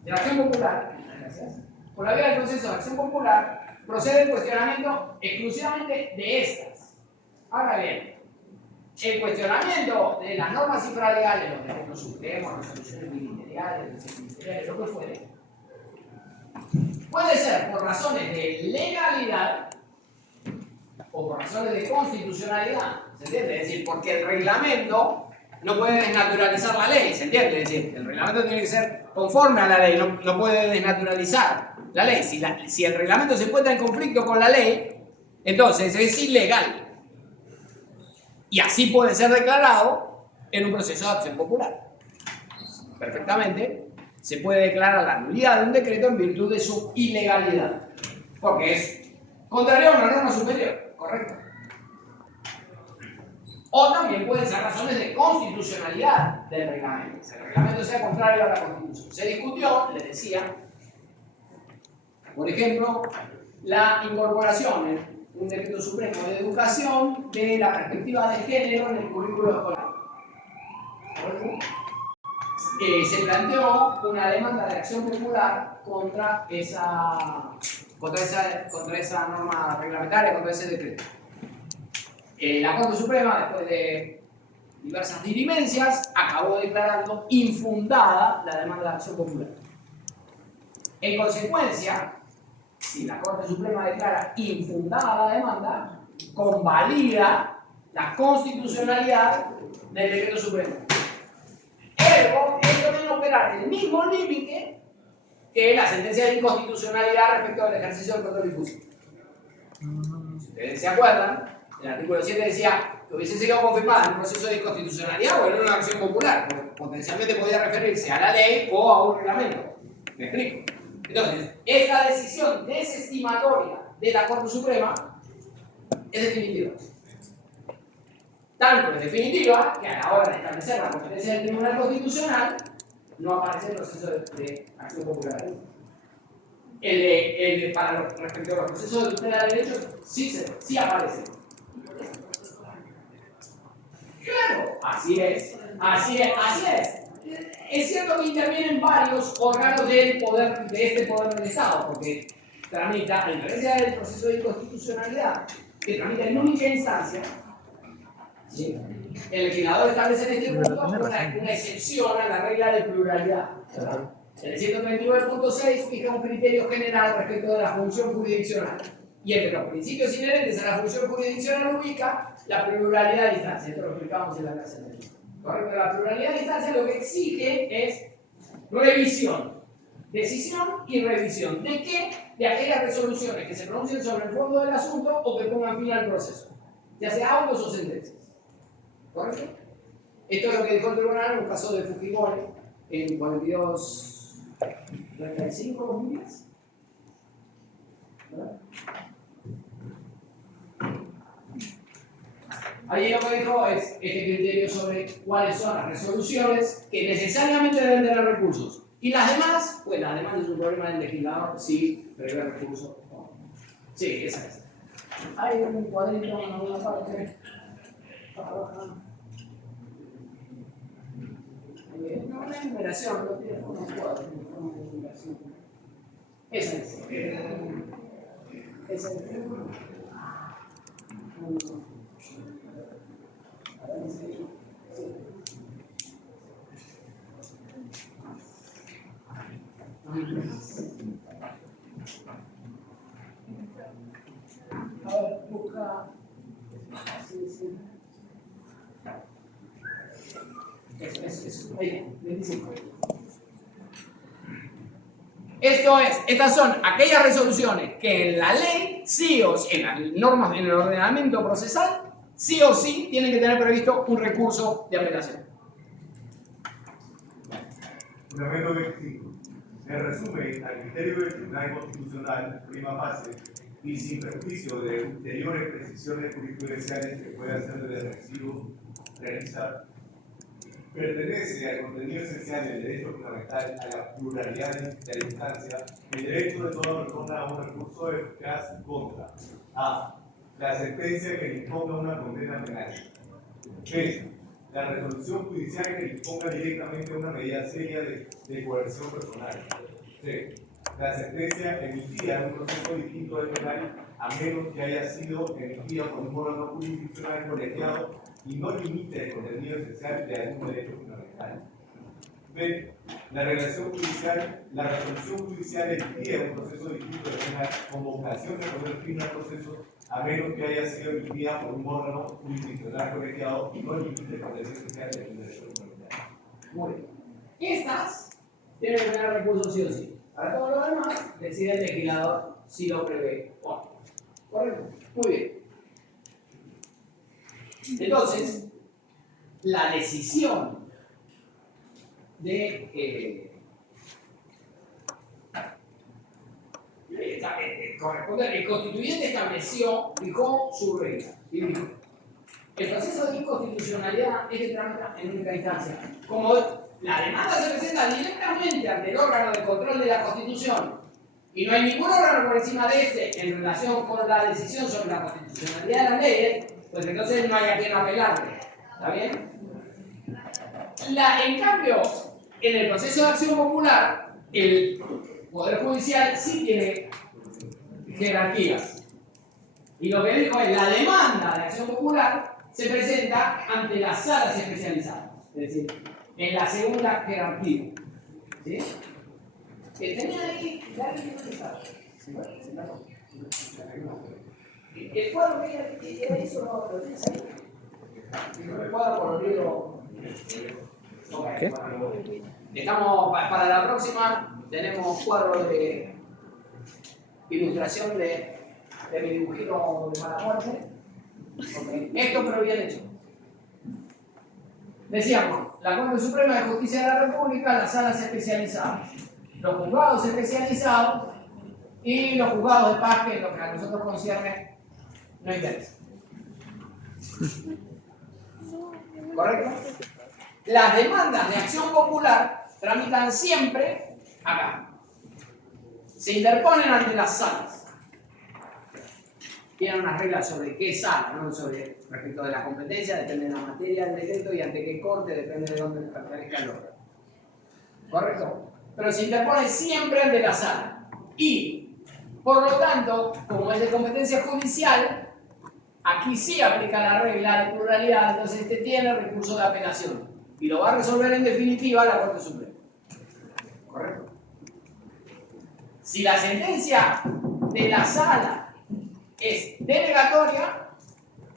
la acción popular, gracias. Por la vía del proceso de acción popular procede el cuestionamiento exclusivamente de estas. Ahora bien, el cuestionamiento de las normas infralegales, los derechos supremos, resoluciones ministeriales, lo que fuere, puede ser por razones de legalidad o por razones de constitucionalidad, ¿se entiende? Es decir, porque el reglamento no puede desnaturalizar la ley, ¿se entiende? Es decir, el reglamento tiene que ser conforme a la ley, no puede desnaturalizar la ley. Si el reglamento se encuentra en conflicto con la ley, entonces es ilegal. Y así puede ser declarado en un proceso de acción popular. Perfectamente se puede declarar la nulidad de un decreto en virtud de su ilegalidad, porque es contrario a una norma superior, ¿correcto? O también pueden ser razones de constitucionalidad del reglamento. Si el reglamento sea contrario a la Constitución. Se discutió, les decía, por ejemplo, la incorporación en un decreto supremo de educación de la perspectiva de género en el currículo escolar. Se planteó una demanda de acción popular contra esa norma reglamentaria, contra ese decreto. La Corte Suprema, después de diversas dirimencias, acabó declarando infundada la demanda de acción popular. En consecuencia, si la Corte Suprema declara infundada la demanda, convalida la constitucionalidad del decreto supremo. Ergo, esto debe operar el mismo límite que la sentencia de inconstitucionalidad respecto al ejercicio del control difuso. Si ustedes se acuerdan, el artículo 7 decía que hubiese sido confirmada en un proceso de inconstitucionalidad o en una acción popular, porque potencialmente podía referirse a la ley o a un reglamento. ¿Me explico? Entonces, esta decisión desestimatoria de la Corte Suprema es definitiva. Tanto es definitiva que a la hora de establecer la competencia del Tribunal Constitucional no aparece el proceso de acción popular. Respecto a los procesos de tutela de derechos, sí aparece. Claro, así es. Es cierto que intervienen varios órganos de este poder del Estado, porque tramita, a diferencia del proceso de inconstitucionalidad, que tramita en única instancia, ¿sí? El legislador establece en este punto una excepción a la regla de pluralidad. El 139.6 fija un criterio general respecto de la función jurisdiccional. Y entre los principios inherentes a la función jurisdiccional ubica la pluralidad de instancias. Esto lo explicamos en la clase anterior. Correcto, la pluralidad de instancias lo que exige es revisión. Decisión y revisión. ¿De qué? De aquellas resoluciones que se pronuncien sobre el fondo del asunto o que pongan fin al proceso. Ya sea autos o sentencias. ¿Correcto? Esto es lo que dijo el tribunal en un caso de Fujimori en 42-35-2010. ¿Verdad? Ahí lo que dijo es este criterio sobre cuáles son las resoluciones que necesariamente deben tener recursos. Y las demás, pues las demás es un problema del legislador si prevé recursos o no. Sí, esa es. Hay un cuadrito en alguna parte. No, una enumeración, no tiene forma de cuadro, tiene forma de enumeración. Esa es. Esa es. A ver, busca. Sí. Eso. Ahí, 25. Estas son aquellas resoluciones que en la ley, sí o sí, en las normas, en el ordenamiento procesal, sí o sí tienen que tener previsto un recurso de apelación. Fundamento 25. Se resume al criterio del Tribunal Constitucional, prima facie, y sin perjuicio de ulteriores precisiones jurisprudenciales que puedan ser de recibo realizar, pertenece al contenido esencial del derecho fundamental a la pluralidad de la instancia, el derecho de toda persona a un recurso eficaz contra a. La sentencia que le imponga una condena penal. B. La resolución judicial que le imponga directamente una medida seria de coerción personal. C. La sentencia emitida en un proceso distinto del penal, a menos que haya sido emitida por un órgano jurisdiccional colegiado y no limite el contenido esencial de algún derecho fundamental. B. La resolución judicial emitida en un proceso distinto del penal con vocación de poner fin al proceso, a menos que haya sido emitida por un órgano jurisdiccional colegiado y no limite el contenido esencial de algún derecho fundamental. Muy bien. Estas tienen que tener recursos sí o sí. Para todo lo demás, decide el legislador si lo prevé o no. ¿Correcto? Muy bien. Entonces, la decisión de corresponde, el constituyente fijó su regla y dijo: el proceso de inconstitucionalidad es de trampa en única instancia. Como la demanda se presenta directamente ante el órgano de control de la Constitución y no hay ningún órgano por encima de este en relación con la decisión sobre la constitucionalidad de las leyes, pues entonces no hay a quien apelarle. ¿Está bien? En cambio, en el proceso de acción popular, el Poder Judicial sí tiene jerarquías. Y lo que dijo es, la demanda de acción popular se presenta ante las salas especializadas, es decir, en la segunda jerarquía. ¿Sí? Que tenía ahí, ya que no estaba. El cuadro que ella hizo, ¿lo tienes ahí? El cuadro por el libro. ¿Qué? Estamos, para la próxima, tenemos cuadro de ilustración de mi dibujito de mala muerte. Okay. Esto pero bien hecho. Decíamos, la Corte Suprema de Justicia de la República, las salas especializadas, los juzgados especializados y los juzgados de paz, que es lo que a nosotros concierne, no interesa. ¿Correcto? Las demandas de acción popular tramitan siempre acá. Se interponen ante las salas. Tienen unas reglas sobre qué sala, ¿no? Sobre respecto de la competencia, depende de la materia del decreto y ante qué corte, depende de dónde pertenezca el órgano. ¿Correcto? Pero se interpone siempre ante la sala. Y, por lo tanto, como es de competencia judicial, aquí sí aplica la regla de pluralidad, entonces este tiene recurso de apelación. Y lo va a resolver en definitiva la Corte Suprema. ¿Correcto? Si la sentencia de la sala es denegatoria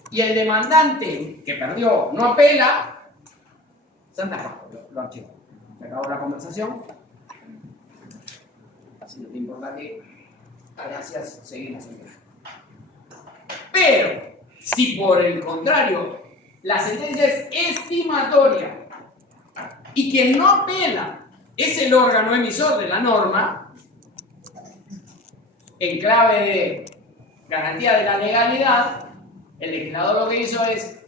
y el demandante que perdió no apela, Santa Fe, lo archivo. Se acabó la conversación. Si no te importa que gracias, seguimos en casa. Pero, si por el contrario la sentencia es estimatoria y quien no apela es el órgano emisor de la norma, en clave de garantía de la legalidad, el legislador lo que hizo es,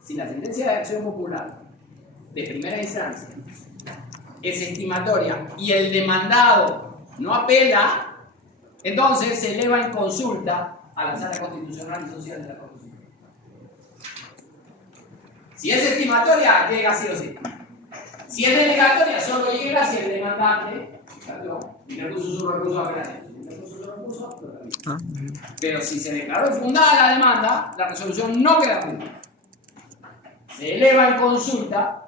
si la sentencia de acción popular de primera instancia es estimatoria y el demandado no apela, entonces se eleva en consulta a la Sala Constitucional y Social de la Corte Suprema. Si es estimatoria, llega sí o sí. Si es denegatoria, solo llega si el demandante interpuso su recurso de apelación. Pero si se declaró infundada la demanda, la resolución no queda fundada. Se eleva en consulta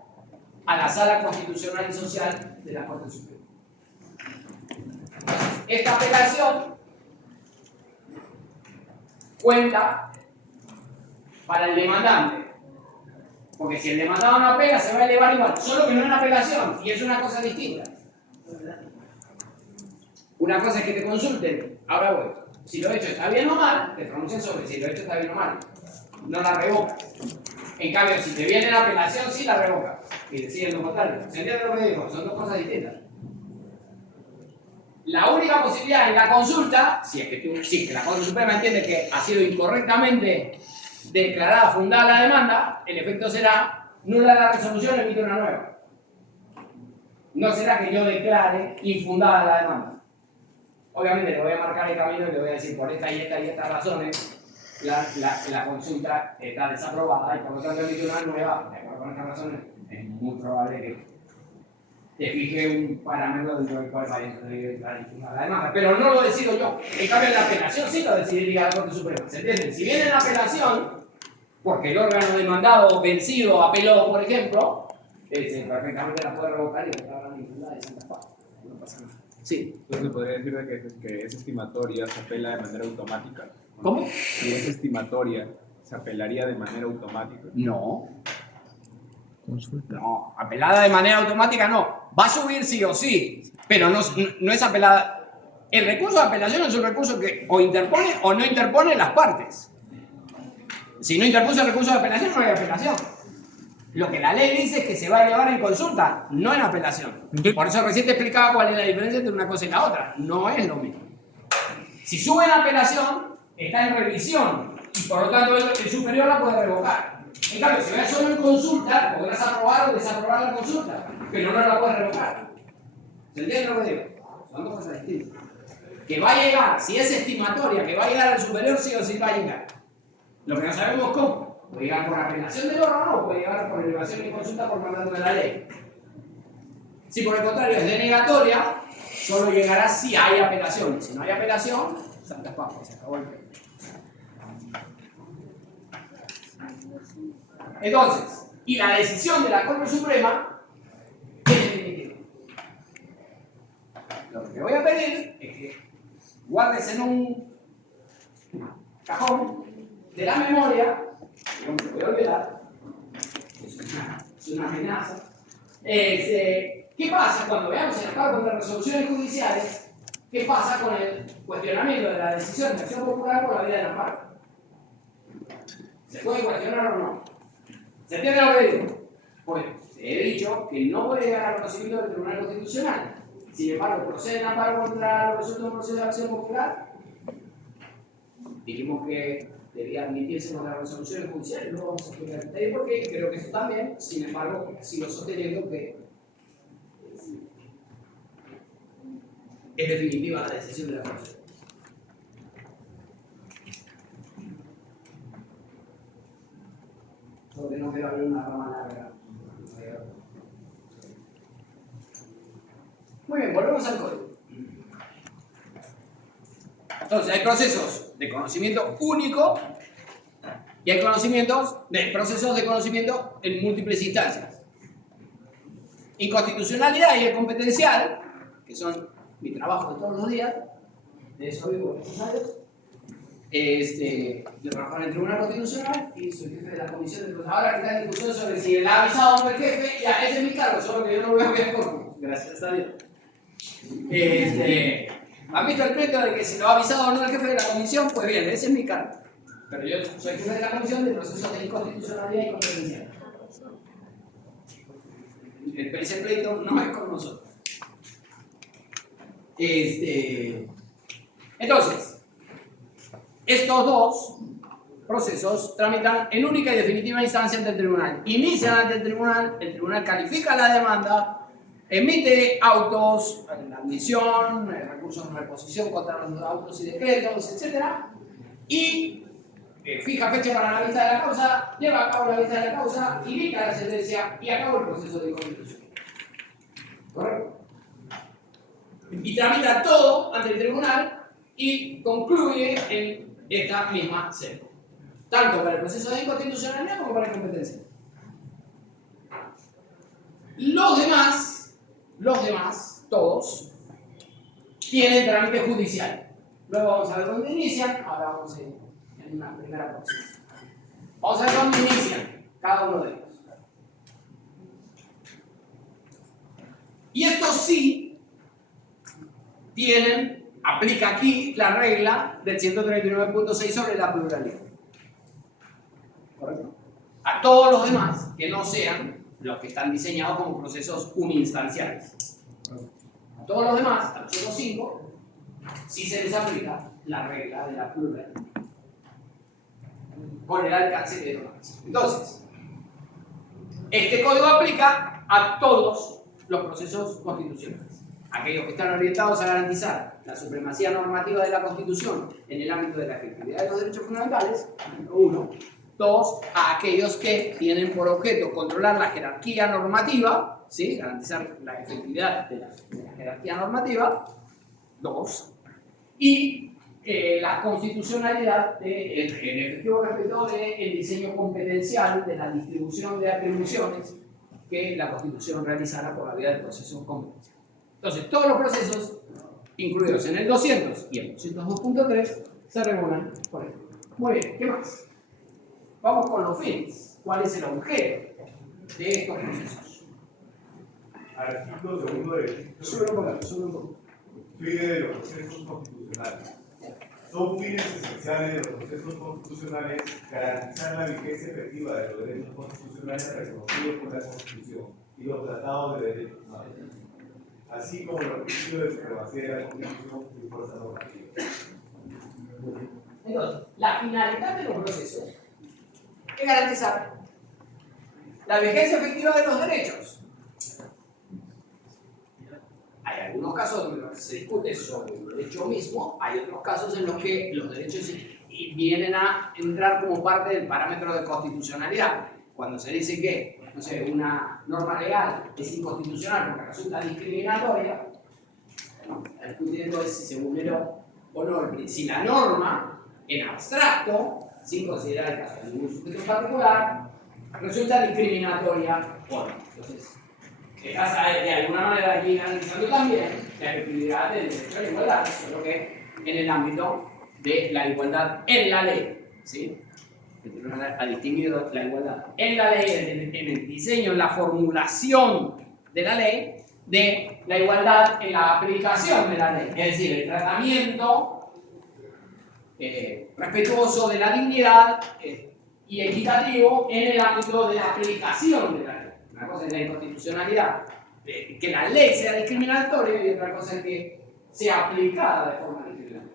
a la Sala Constitucional y Social de la Corte Suprema. Esta apelación cuenta para el demandante. Porque si el demandado no apela, se va a elevar igual. Solo que no es una apelación, y es una cosa distinta. Una cosa es que te consulten, ahora voy. Si lo hecho está bien o mal, te pronuncian sobre si lo hecho está bien o mal. No la revocas. En cambio, si te viene la apelación, sí la revocas. Y deciden lo contrario. ¿Se entiende lo que digo? Son dos cosas distintas. La única posibilidad en la consulta, si es que la Corte Suprema entiende que ha sido incorrectamente declarada, fundada la demanda, el efecto será nula la resolución, emite una nueva. No será que yo declare infundada la demanda. Obviamente le voy a marcar el camino y le voy a decir por esta y estas razones la consulta está desaprobada y por lo tanto emite una nueva. De acuerdo con estas razones, es muy probable que te fije un parámetro dentro del cual vaya a declarar infundada la demanda. Pero no lo decido yo. En cambio, en la apelación sí lo decidiría la Corte Suprema. ¿Se entiende? Si viene la apelación, porque el órgano demandado vencido apeló, por ejemplo, perfectamente la puede revocar y declarar infundada de Santa Fe. No pasa nada. Sí. Entonces se podría decir que es estimatoria, se apela de manera automática. ¿Cómo? Si es estimatoria, ¿se apelaría de manera automática? No. Consulta. No, apelada de manera automática no. Va a subir sí o sí, pero no es apelada. El recurso de apelación es un recurso que o interpone o no interpone las partes. Si no interpuso el recurso de apelación, no hay apelación. Lo que la ley dice es que se va a elevar en consulta, no en apelación. Por eso recién te explicaba cuál es la diferencia entre una cosa y la otra. No es lo mismo. Si sube en apelación, está en revisión y por lo tanto el superior la puede revocar. En cambio, si va solo en consulta, podrás aprobar o desaprobar la consulta, pero no la puedes revocar. ¿Se entiende lo que digo? Son dos cosas distintas. Que va a llegar, si es estimatoria, que va a llegar al superior, sí o sí va a llegar. Lo que no sabemos cómo. Puede llegar por apelación del órgano o puede llegar por elevación y consulta por mandato de la ley. Si por el contrario es denegatoria, solo llegará si hay apelación. Si no hay apelación, Santa Fe, se acabó el tema. Entonces, y la decisión de la Corte Suprema es definitiva. Lo que te voy a pedir es que guardes en un cajón de la memoria, que no te voy a olvidar, es una amenaza. ¿Qué pasa cuando veamos en la Cámara contra resoluciones judiciales? ¿Qué pasa con el cuestionamiento de la decisión de acción popular por la vía de la parte? ¿Se puede cuestionar o no? ¿Se entiende lo que digo? Pues he dicho que no puede llegar al conocimiento del Tribunal Constitucional. Sin embargo, proceden a amparo contra los resultados de un proceso de acción popular. Dijimos que debía admitirse con las resoluciones judiciales, luego vamos a explicar el detalle porque creo que eso también, sin embargo, sigo sosteniendo que es definitiva la decisión de la Corte. Porque no quiero abrir una rama larga. Muy bien, volvemos al código. Entonces, hay procesos de conocimiento único y hay procesos de conocimiento en múltiples instancias. Inconstitucionalidad y el competencial, que son mi trabajo de todos los días, de eso vivo estos años. Yo trabajo en el Tribunal Constitucional y soy jefe de la comisión de procesos. Ahora que está en discusión sobre si el avisado o no el jefe, ya ese es mi cargo, solo que yo no veo que es corto. Gracias a Dios. ¿Han visto el pleito de que si lo ha avisado o no el jefe de la comisión? Pues bien, ese es mi cargo. Pero yo soy jefe de la comisión de procesos de inconstitucionalidad y competencial. Ese pleito no es con nosotros. Entonces, estos dos procesos tramitan en única y definitiva instancia ante el tribunal. Inician ante el tribunal califica la demanda, emite autos, la admisión, recursos de reposición contra los autos y decretos, etc. Y fija fecha para la vista de la causa, lleva a cabo la vista de la causa, indica la sentencia y acaba el proceso de inconstitución. ¿Correcto? Y tramita todo ante el tribunal y concluye en esta misma sede. Tanto para el proceso de inconstitucionalidad como para la competencia. Los demás, todos, tienen trámite judicial. Luego vamos a ver dónde inician, ahora vamos a ir en una primera proceso. Vamos a ver dónde inician cada uno de ellos. Y estos sí aplica aquí la regla del 139.6 sobre la pluralidad. ¿Correcto? A todos los demás que no sean los que están diseñados como procesos uninstanciales. A todos los demás, a los otros 5, sí se les aplica la regla de la pluralidad. Con el alcance de los demás. Entonces, este código aplica a todos los procesos constitucionales. Aquellos que están orientados a garantizar la supremacía normativa de la Constitución en el ámbito de la efectividad de los derechos fundamentales, 1. 2. A aquellos que tienen por objeto controlar la jerarquía normativa, ¿sí? Garantizar la efectividad de la jerarquía normativa, 2. Y la constitucionalidad en efectivo respecto del diseño competencial de la distribución de atribuciones que la Constitución realizará por la vía del proceso competencial. Entonces, todos los procesos incluidos en el 200 y el 202.3 se regulan por él. Muy bien, ¿qué más? Vamos con los fines. ¿Cuál es el objeto de estos procesos? Artículo 2 del título. Sube un poco. Fines de los procesos constitucionales. Son fines esenciales de los procesos constitucionales garantizar la vigencia efectiva de los derechos constitucionales reconocidos por la Constitución y los tratados de derechos humanos, así como los principios de supremacía de la Constitución y fuerza normativa. Entonces, la finalidad de los procesos es garantizar la vigencia efectiva de los derechos. Hay algunos casos en los que se discute sobre el derecho mismo, hay otros casos en los que los derechos vienen a entrar como parte del parámetro de constitucionalidad. Cuando se dice que, no sé, una norma legal es inconstitucional porque resulta discriminatoria, bueno, está discutiendo es si se vulneró o no, si la norma, en abstracto, sin considerar el caso de ningún sujeto particular, resulta discriminatoria o no. Entonces, estás de alguna manera aquí analizando también la efectividad del derecho a la igualdad, solo que en el ámbito de la igualdad en la ley. ¿Sí? A distinguir la igualdad en la ley, en el diseño, en la formulación de la ley, de la igualdad en la aplicación de la ley, es decir, el tratamiento respetuoso de la dignidad y equitativo en el ámbito de la aplicación de la ley. Una cosa es la inconstitucionalidad, que la ley sea discriminatoria, y otra cosa es que sea aplicada de forma discriminatoria.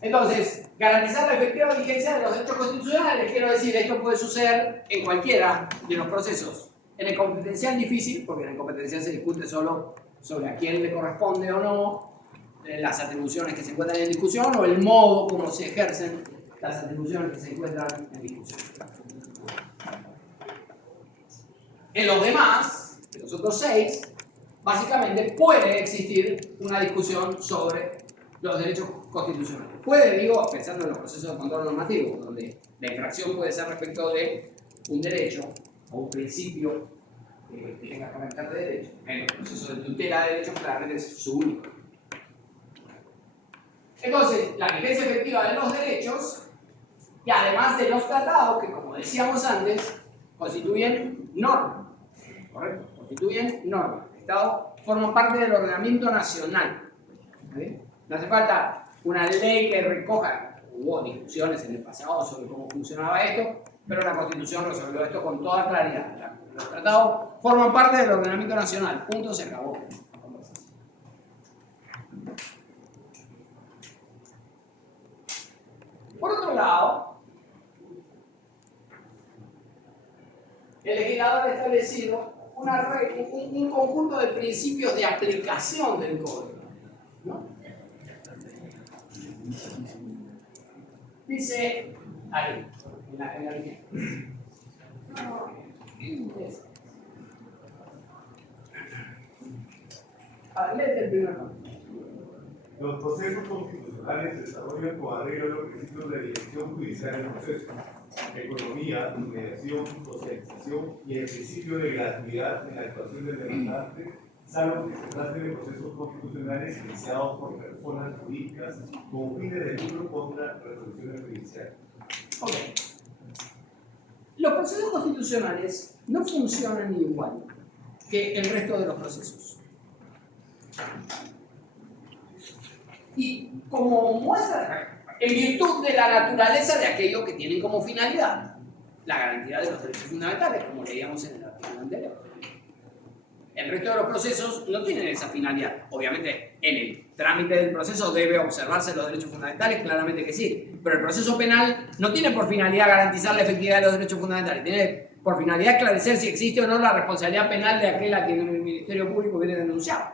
Entonces, garantizar la efectiva vigencia de los derechos constitucionales, quiero decir, esto puede suceder en cualquiera de los procesos. En el competencial difícil, porque en el competencial se discute solo sobre a quién le corresponde o no las atribuciones que se encuentran en discusión o el modo como se ejercen las atribuciones que se encuentran en discusión. En los demás, en los otros 6, básicamente puede existir una discusión sobre los derechos constitucionales. Puede, digo, pensando en los procesos de control normativo, donde la infracción puede ser respecto de un derecho o un principio que tenga carácter de derecho. En los procesos de tutela de derechos claramente es su único. Entonces, la vigencia efectiva de los derechos, y además de los tratados, que como decíamos antes, constituyen normas. ¿Correcto? Constituyen normas. El Estado forma parte del ordenamiento nacional. ¿Sí? No hace falta una ley que recoja. Hubo discusiones en el pasado sobre cómo funcionaba esto, pero la Constitución resolvió esto con toda claridad. Los tratados forman parte del ordenamiento nacional. Punto, se acabó. Por otro lado, el legislador ha establecido un conjunto de principios de aplicación del código, ¿no? Dice ahí, en la línea. Léete el primer punto. Los procesos constitucionales se desarrollan con arreglo a los principios de dirección judicial del proceso, economía, mediación, socialización y el principio de gratuidad en la actuación del demandante, salvo que se trate de procesos constitucionales iniciados por personas jurídicas con fines de lucro contra resoluciones judiciales. Ok. Los procesos constitucionales no funcionan igual que el resto de los procesos. Y como muestra, en virtud de la naturaleza de aquello que tienen como finalidad, la garantía de los derechos fundamentales, como leíamos en el artículo anterior. El resto de los procesos no tienen esa finalidad. Obviamente, en el trámite del proceso debe observarse los derechos fundamentales, claramente que sí. Pero el proceso penal no tiene por finalidad garantizar la efectividad de los derechos fundamentales. Tiene por finalidad esclarecer si existe o no la responsabilidad penal de aquel a quien el Ministerio Público viene denunciado.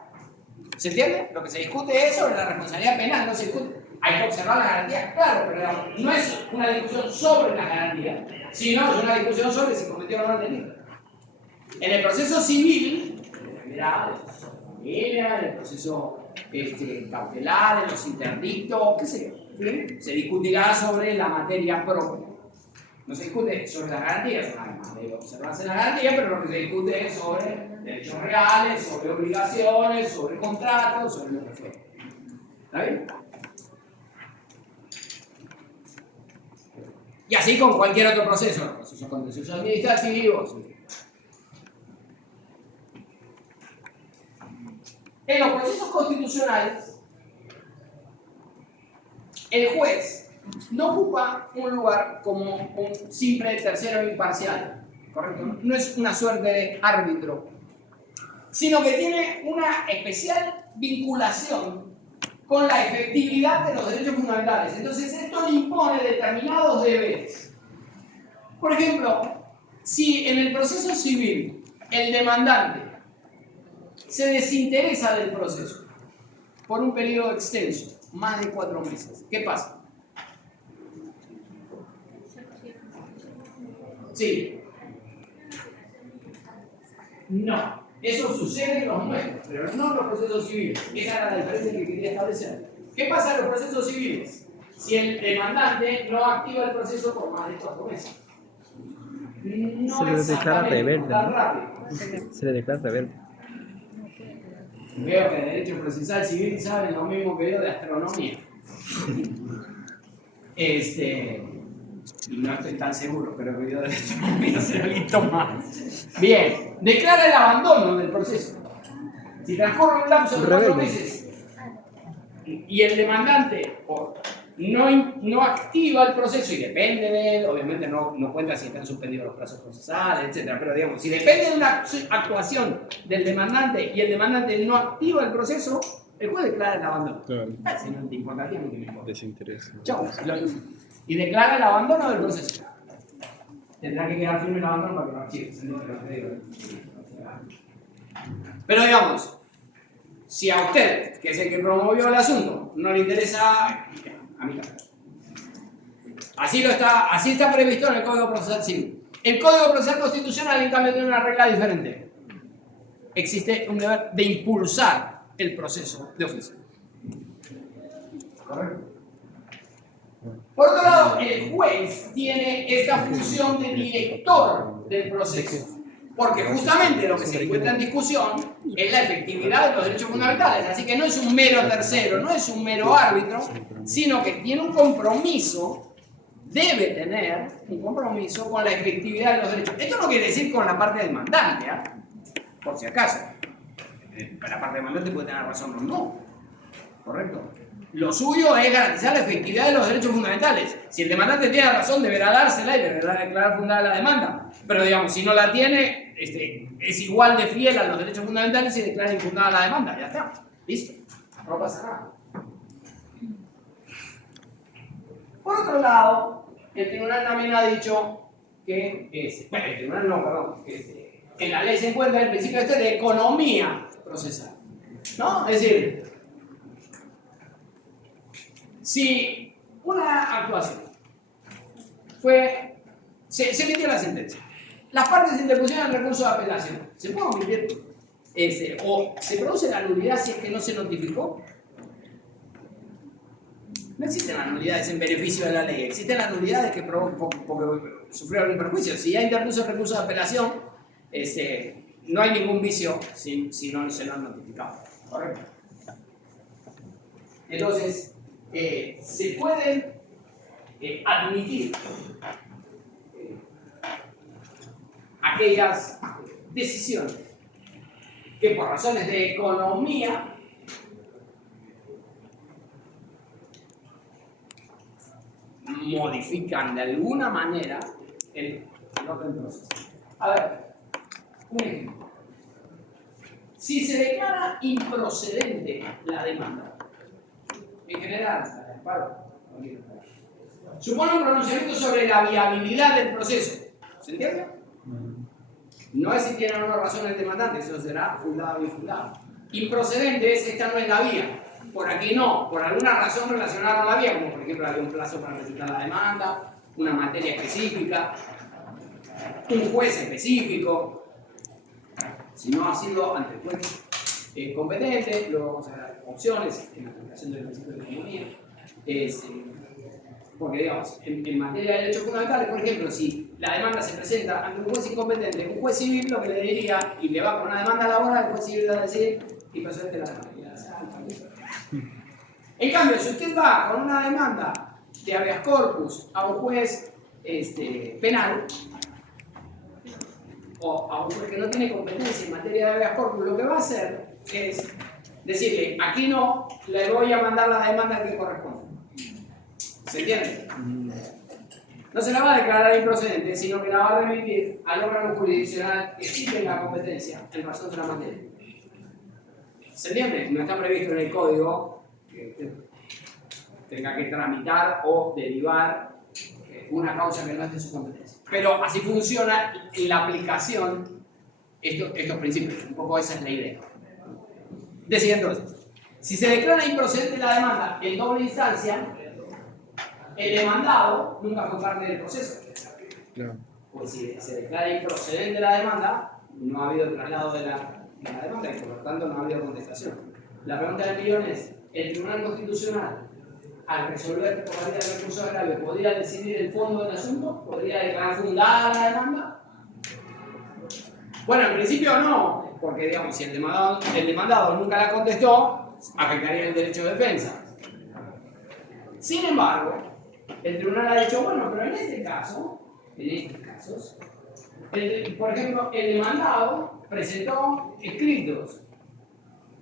¿Se entiende? Lo que se discute es sobre la responsabilidad penal, no se discute. Hay que observar la garantía, claro, pero digamos, no es una discusión sobre la garantía, sino es una discusión sobre si cometió o no el delito. En el proceso civil, dependerá del proceso de familia, del proceso cautelar, de los interdictos, qué sé yo, ¿sí? Se discutirá sobre la materia propia. No se discute sobre las garantías, además debe observarse la garantía, pero lo que se discute es sobre derechos reales, sobre obligaciones, sobre contratos, sobre lo que fuera. ¿Está bien? Y así con cualquier otro proceso, los procesos contenciosos administrativos. En los procesos constitucionales, el juez no ocupa un lugar como un simple tercero imparcial, ¿correcto? No es una suerte de árbitro, sino que tiene una especial vinculación con la efectividad de los derechos fundamentales. Entonces, esto le impone determinados deberes. Por ejemplo, si en el proceso civil el demandante se desinteresa del proceso por un periodo extenso, más de 4 meses, ¿qué pasa? Sí. No. Eso sucede en los nuestros, pero no en los procesos civiles. Esa era la diferencia que quería establecer. ¿Qué pasa en los procesos civiles? si el demandante no activa el proceso por más de 4 meses. No Se le declara exactamente rebelde, tan ¿no? rápido. Se le declara rebelde. Veo que de derecho procesal civil saben lo mismo que yo de astronomía. Y no estoy tan seguro, pero que yo de astronomía se lo he visto más. Bien, declara el abandono del proceso. Si transcurre un lapso de 4 meses y el demandante no activa el proceso y depende de él, obviamente no cuenta si están suspendidos los plazos procesales, etc. Pero digamos, si depende de una actuación del demandante y el demandante no activa el proceso, el juez declara el abandono. Claro. Si no te importaría, a mí que me importa. Desinterés. Chau. Y declara el abandono del proceso. Tendrá que quedar firme el abandono para que lo archive. Pero digamos, si a usted, que es el que promovió el asunto, no le interesa, a mí tampoco. Así está previsto en el Código Procesal Civil. El Código Procesal Constitucional, en cambio, tiene una regla diferente. Existe un deber de impulsar el proceso de oficio. ¿Correcto? Por otro lado, el juez tiene esta función de director del proceso. Porque justamente lo que se encuentra en discusión es la efectividad de los derechos fundamentales. Así que no es un mero tercero, no es un mero árbitro, sino que tiene un compromiso, debe tener un compromiso con la efectividad de los derechos. Esto no quiere decir con la parte demandante, ¿eh? Por si acaso. La parte demandante puede tener razón o no. ¿Correcto? Lo suyo es garantizar la efectividad de los derechos fundamentales. Si el demandante tiene razón, deberá dársela y deberá declarar fundada la demanda. Pero digamos, si no la tiene, es igual de fiel a los derechos fundamentales y declara infundada la demanda. Ya está. Listo. No pasa nada. Por otro lado, el tribunal también ha dicho que, el tribunal no, perdón, que en la ley se encuentra el principio de economía procesal. ¿No? Es decir, si una actuación se emitió la sentencia, las partes interpusieron recurso de apelación, ¿se puede omitir o se produce la nulidad si es que no se notificó? No existen las nulidades en beneficio de la ley, existen las nulidades que porque sufrieron un perjuicio. Si ya interpuso el recurso de apelación, no hay ningún vicio si no se lo han notificado. ¿Correcto? Entonces, se pueden admitir aquellas decisiones que por razones de economía modifican de alguna manera el orden procesal. A ver, un ejemplo. Si se declara improcedente la demanda, en general, supone un pronunciamiento sobre la viabilidad del proceso. ¿Se entiende? No es si tiene o no razón el demandante, eso será fundado o infundado. Improcedente es esta no es la vía. Por aquí no, por alguna razón relacionada con la vía, como por ejemplo hay un plazo para presentar la demanda, una materia específica, un juez específico. Si no ha sido ante el juez competente, luego vamos a ver opciones en la aplicación del principio de economía. Porque digamos, en materia de derechos fundamentales, por ejemplo, si la demanda se presenta ante un juez incompetente, un juez civil lo que le diría, y le va con una demanda laboral, el juez civil le va a decir, y presente la demanda. En cambio, si usted va con una demanda de habeas corpus a un juez penal, o a un juez que no tiene competencia en materia de habeas corpus, lo que va a hacer es decirle, aquí no, le voy a mandar la demanda que corresponde. ¿Se entiende? No se la va a declarar improcedente, sino que la va a remitir al órgano jurisdiccional que sí tenga competencia en razón de la materia. ¿Se entiende? No está previsto en el código que tenga que tramitar o derivar una causa que no es de su competencia. Pero así funciona en la aplicación estos principios. Un poco esa es la idea. Decía entonces, si se declara improcedente la demanda en doble instancia, el demandado nunca fue parte del proceso. Claro. Pues si se declara improcedente la demanda, no ha habido traslado de la demanda y por lo tanto no ha habido contestación. La pregunta del millón es, ¿el Tribunal Constitucional al resolver por la vía del recurso de agravio, podría decidir el fondo del asunto, podría declarar fundada la demanda. Bueno, en principio no, porque digamos, si el demandado nunca la contestó, afectaría el derecho de defensa. Sin embargo, el tribunal ha dicho, bueno, pero en estos casos, por ejemplo, el demandado presentó escritos,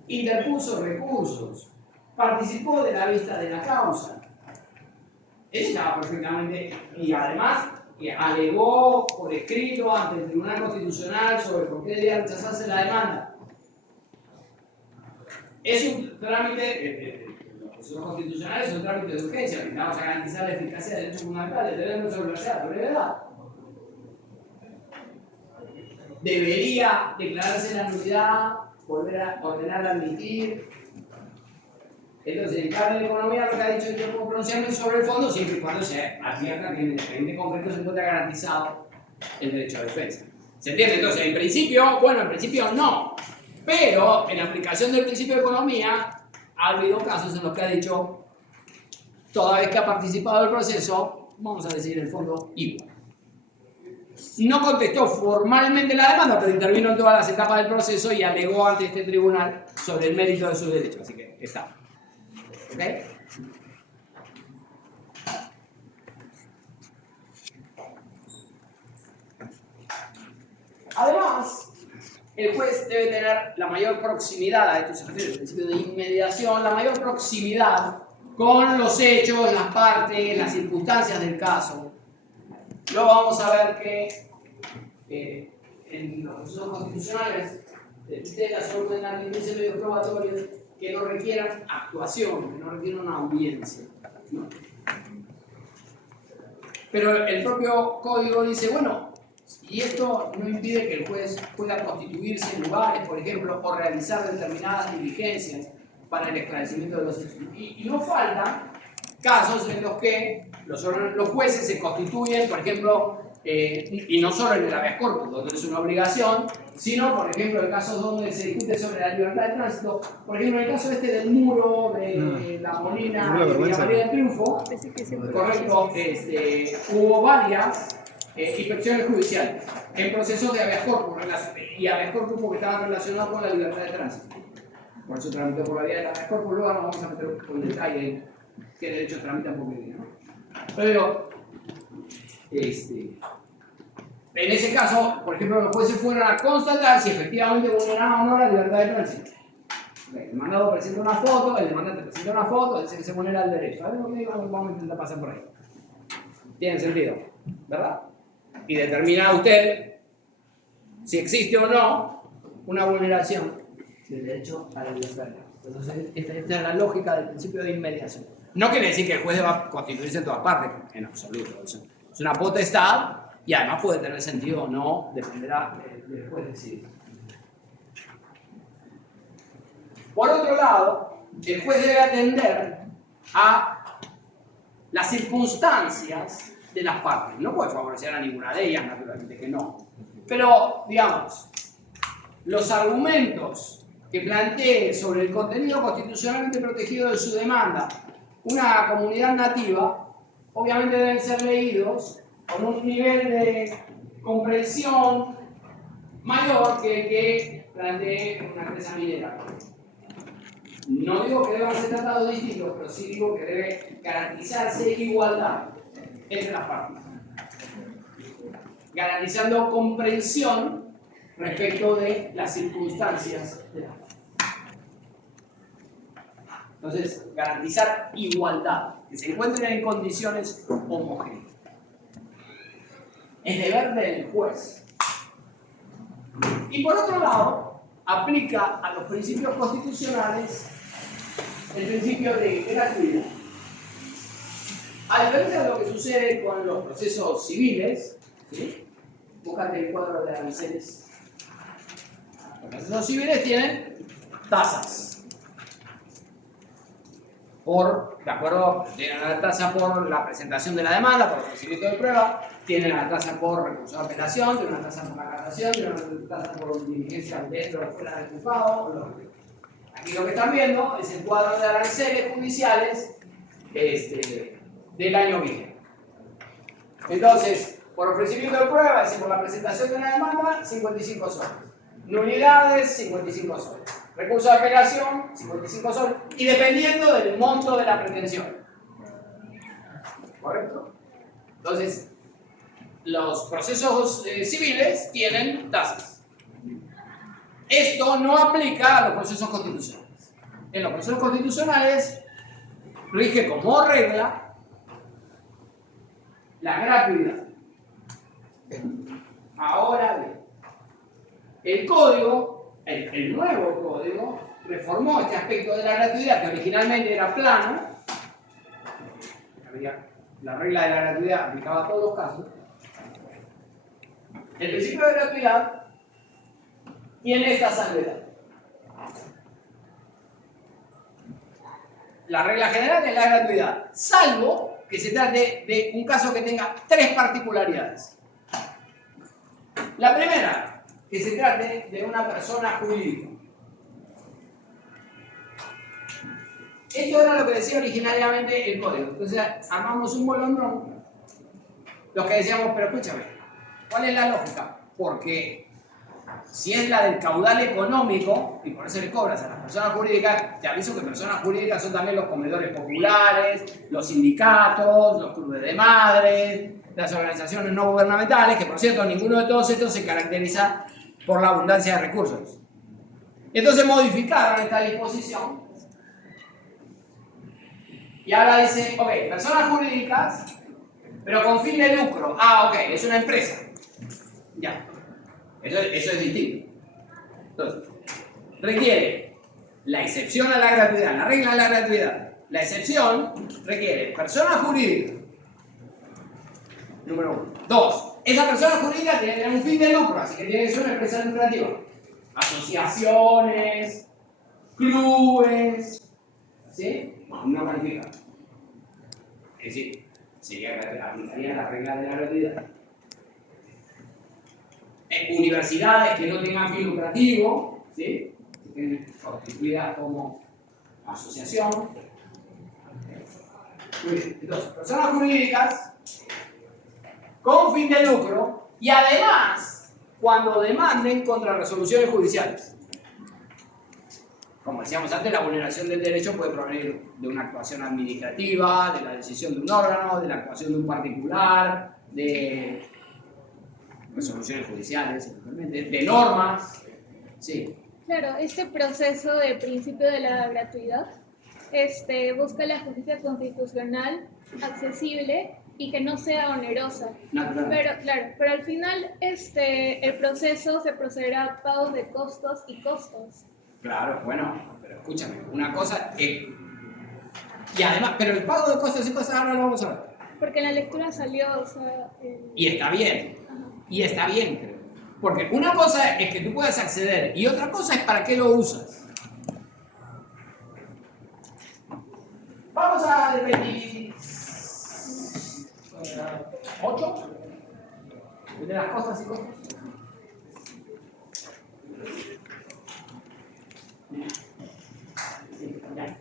interpuso recursos, participó de la vista de la causa. Él estaba perfectamente, y además alegó por escrito ante el Tribunal Constitucional sobre por qué debía rechazarse la demanda. Es un trámite, los procesos constitucionales son trámites de urgencia, necesitamos a garantizar la eficacia de derechos fundamentales, debemos resolverse a brevedad. Debería declararse la nulidad, volver a ordenar a admitir. Entonces, el Cable de Economía lo que ha dicho es que no puedo pronunciarme sobre el fondo siempre y cuando se advierta que en el expediente concreto se encuentra garantizado el derecho a defensa. ¿Se entiende? Entonces, en principio, bueno, en principio no. Pero, en la aplicación del principio de economía, ha habido casos en los que ha dicho, toda vez que ha participado del proceso, vamos a decir el fondo igual. No contestó formalmente la demanda, pero intervino en todas las etapas del proceso y alegó ante este tribunal sobre el mérito de sus derechos. Así que está. ¿Ok? Además, el juez debe tener la mayor proximidad, a esto se refiere el principio de inmediación, la mayor proximidad con los hechos, las partes, las circunstancias del caso. Luego vamos a ver que en los procesos constitucionales de tutela solo pueden admitirse medios probatorios que no requieran actuación, que no requieran una audiencia, ¿no? Pero el propio código dice, bueno, y esto no impide que el juez pueda constituirse en lugares, por ejemplo, o realizar determinadas diligencias para el esclarecimiento de los hechos. Y no faltan casos en los que los jueces se constituyen, por ejemplo, y no solo en el habeas corpus, donde es una obligación, sino, por ejemplo, en casos donde se discute sobre la libertad de tránsito, por ejemplo, en el caso del muro de la Molina y la María del Triunfo, correcto, hubo varias inspecciones judiciales en procesos de habeas corpus, y habeas corpus porque estaban relacionados con la libertad de tránsito. Por eso tramitó por la vía del habeas corpus, luego nos vamos a meter con detalle en qué derechos tramitan por qué, ¿no? Pero, en ese caso, por ejemplo, los jueces fueron a constatar si efectivamente vulneraba o no la libertad de tránsito. El demandado presenta una foto, el demandante presenta una foto, dice que se vulnera el derecho. A ver, vamos a intentar pasar por ahí. Tiene sentido, ¿verdad? Y determina usted si existe o no una vulneración del derecho a la libertad de tránsito. Entonces, esta es la lógica del principio de inmediación. No quiere decir que el juez deba constituirse en todas partes, en absoluto. Es una potestad. Y además puede tener sentido o no, dependerá del juez decidir. Por otro lado, el juez debe atender a las circunstancias de las partes. No puede favorecer a ninguna de ellas, naturalmente que no. Pero, digamos, los argumentos que plantee sobre el contenido constitucionalmente protegido de su demanda una comunidad nativa, obviamente deben ser leídos con un nivel de comprensión mayor que el que plantee una empresa minera. No digo que deban ser tratados distintos, pero sí digo que debe garantizarse igualdad entre las partes, garantizando comprensión respecto de las circunstancias de las partes. Entonces, garantizar igualdad, que se encuentren en condiciones homogéneas. Es deber del juez. Y por otro lado, aplica a los principios constitucionales el principio de gratuidad. A diferencia de lo que sucede con los procesos civiles, ¿sí? Búscate el cuadro de aranceles. Los procesos civiles tienen tasas. De acuerdo, tienen la tasa por la presentación de la demanda, por el ofrecimiento de prueba, tienen la tasa por recurso de apelación, tienen una tasa por la casación, tienen una tasa por diligencia dentro o fuera del juzgado. Aquí lo que están viendo es el cuadro de aranceles judiciales del año vigente. Entonces, por ofrecimiento de prueba, es decir, por la presentación de una demanda, 55 soles. Nulidades, 55 soles. Recurso de apelación, 55 soles. Y dependiendo del monto de la pretensión. ¿Correcto? Entonces, los procesos civiles tienen tasas. Esto no aplica a los procesos constitucionales. En los procesos constitucionales rige como regla la gratuidad. Ahora bien, el código, el nuevo código, reformó este aspecto de la gratuidad que originalmente era plano. La regla de la gratuidad aplicaba a todos los casos. El principio de gratuidad tiene esta salvedad. La regla general es la gratuidad, salvo que se trate de un caso que tenga tres particularidades. La primera, que se trate de una persona jurídica. Esto era lo que decía originariamente el código. Entonces armamos un bolondrón. Los que decíamos, pero escúchame, ¿cuál es la lógica? Porque si es la del caudal económico, y por eso le cobras a las personas jurídicas, te aviso que personas jurídicas son también los comedores populares, los sindicatos, los clubes de madres, las organizaciones no gubernamentales, que por cierto ninguno de todos estos se caracteriza por la abundancia de recursos. Entonces modificaron esta disposición y ahora dice, ok, personas jurídicas, pero con fin de lucro. Ah, ok, es una empresa. Ya. Eso es distinto. Entonces, requiere la excepción a la gratuidad, la regla de la gratuidad. La excepción requiere persona jurídica. Número 1. 2. Esa persona jurídica tiene que tener un fin de lucro, así que tiene que ser una empresa lucrativa. Asociaciones, clubes, ¿sí? No califica. Es decir, aplicaría la regla de la gratuidad. Universidades que no tengan fin lucrativo, ¿sí? Que estén constituidas como asociación. Muy bien. Entonces, personas jurídicas con fin de lucro y además cuando demanden contra resoluciones judiciales. Como decíamos antes, la vulneración del derecho puede provenir de una actuación administrativa, de la decisión de un órgano, de la actuación de un particular, de resoluciones judiciales, de normas. Sí. Claro, este proceso de principio de la gratuidad busca la justicia constitucional accesible y que no sea onerosa. Pero al final el proceso se procederá a pagos de costos y costos. Claro, bueno, pero escúchame, una cosa es... Y además, pero el pago de costos y cosas ahora lo vamos a ver. Porque en la lectura salió, o sea... Y está bien. Ajá. Y está bien, creo. Porque una cosa es que tú puedas acceder y otra cosa es para qué lo usas. Vamos a repetir 8 de las cosas y cosas. Sí, ya.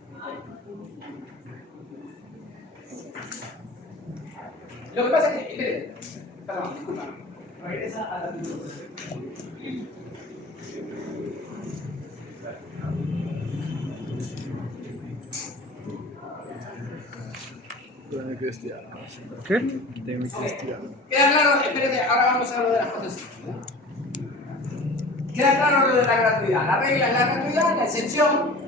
Lo que pasa es que, espérate, perdón, disculpa, regresa a la pintura. ¿Qué? De mi cristiano. Queda claro, espérate, ahora vamos a lo de las cosas. Queda claro lo de la gratuidad. La regla es la gratuidad, la excepción,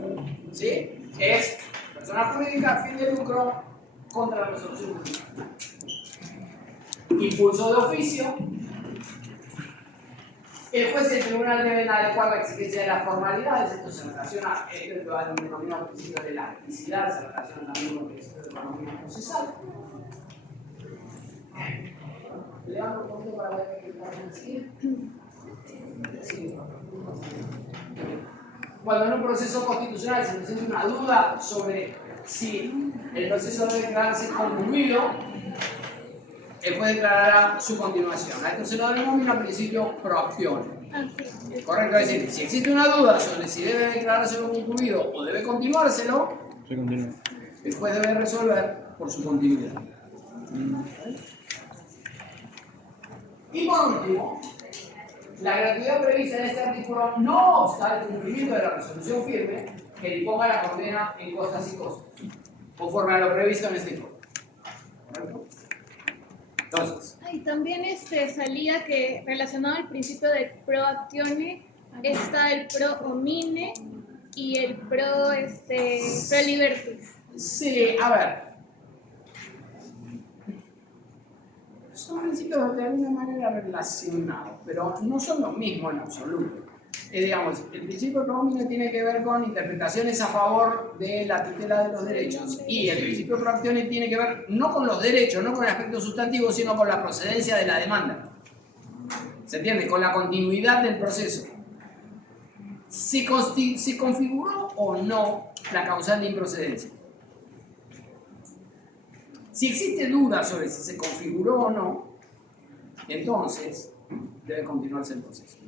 ¿sí? Es persona jurídica, fin de lucro, contra la resolución judicial. Impulso de oficio. El juez y el tribunal deben adecuar la exigencia de las formalidades. Esto se relaciona, esto va a denominar principio de elasticidad, se relaciona también con el principio de economía procesal. Levanto un poquito para ver qué pasa en sí. Cuando en un proceso constitucional se presenta una duda sobre si el proceso debe declararse concluido, el juez declarará su continuación. A esto se lo denomina principio pro actione. Correcto, es decir, si existe una duda sobre si debe declararse concluido o debe continuárselo, el juez debe resolver por su continuidad. Y por último, la gratuidad prevista en este artículo no obsta el cumplimiento de la resolución firme que disponga la condena en costas y costos, conforme a lo previsto en este código. ¿Correcto? Entonces, Y también salía que relacionado al principio de pro actione está el pro homine y el pro libertis. sí, a ver. Son principios de alguna manera relacionados, pero no son los mismos en absoluto. Digamos, el principio pro homine tiene que ver con interpretaciones a favor de la tutela de los derechos y el principio pro actione tiene que ver no con los derechos, no con el aspecto sustantivo, sino con la procedencia de la demanda. ¿Se entiende? Con la continuidad del proceso. ¿Se configuró o no la causal de improcedencia? Si existe duda sobre si se configuró o no, entonces debe continuarse el proceso.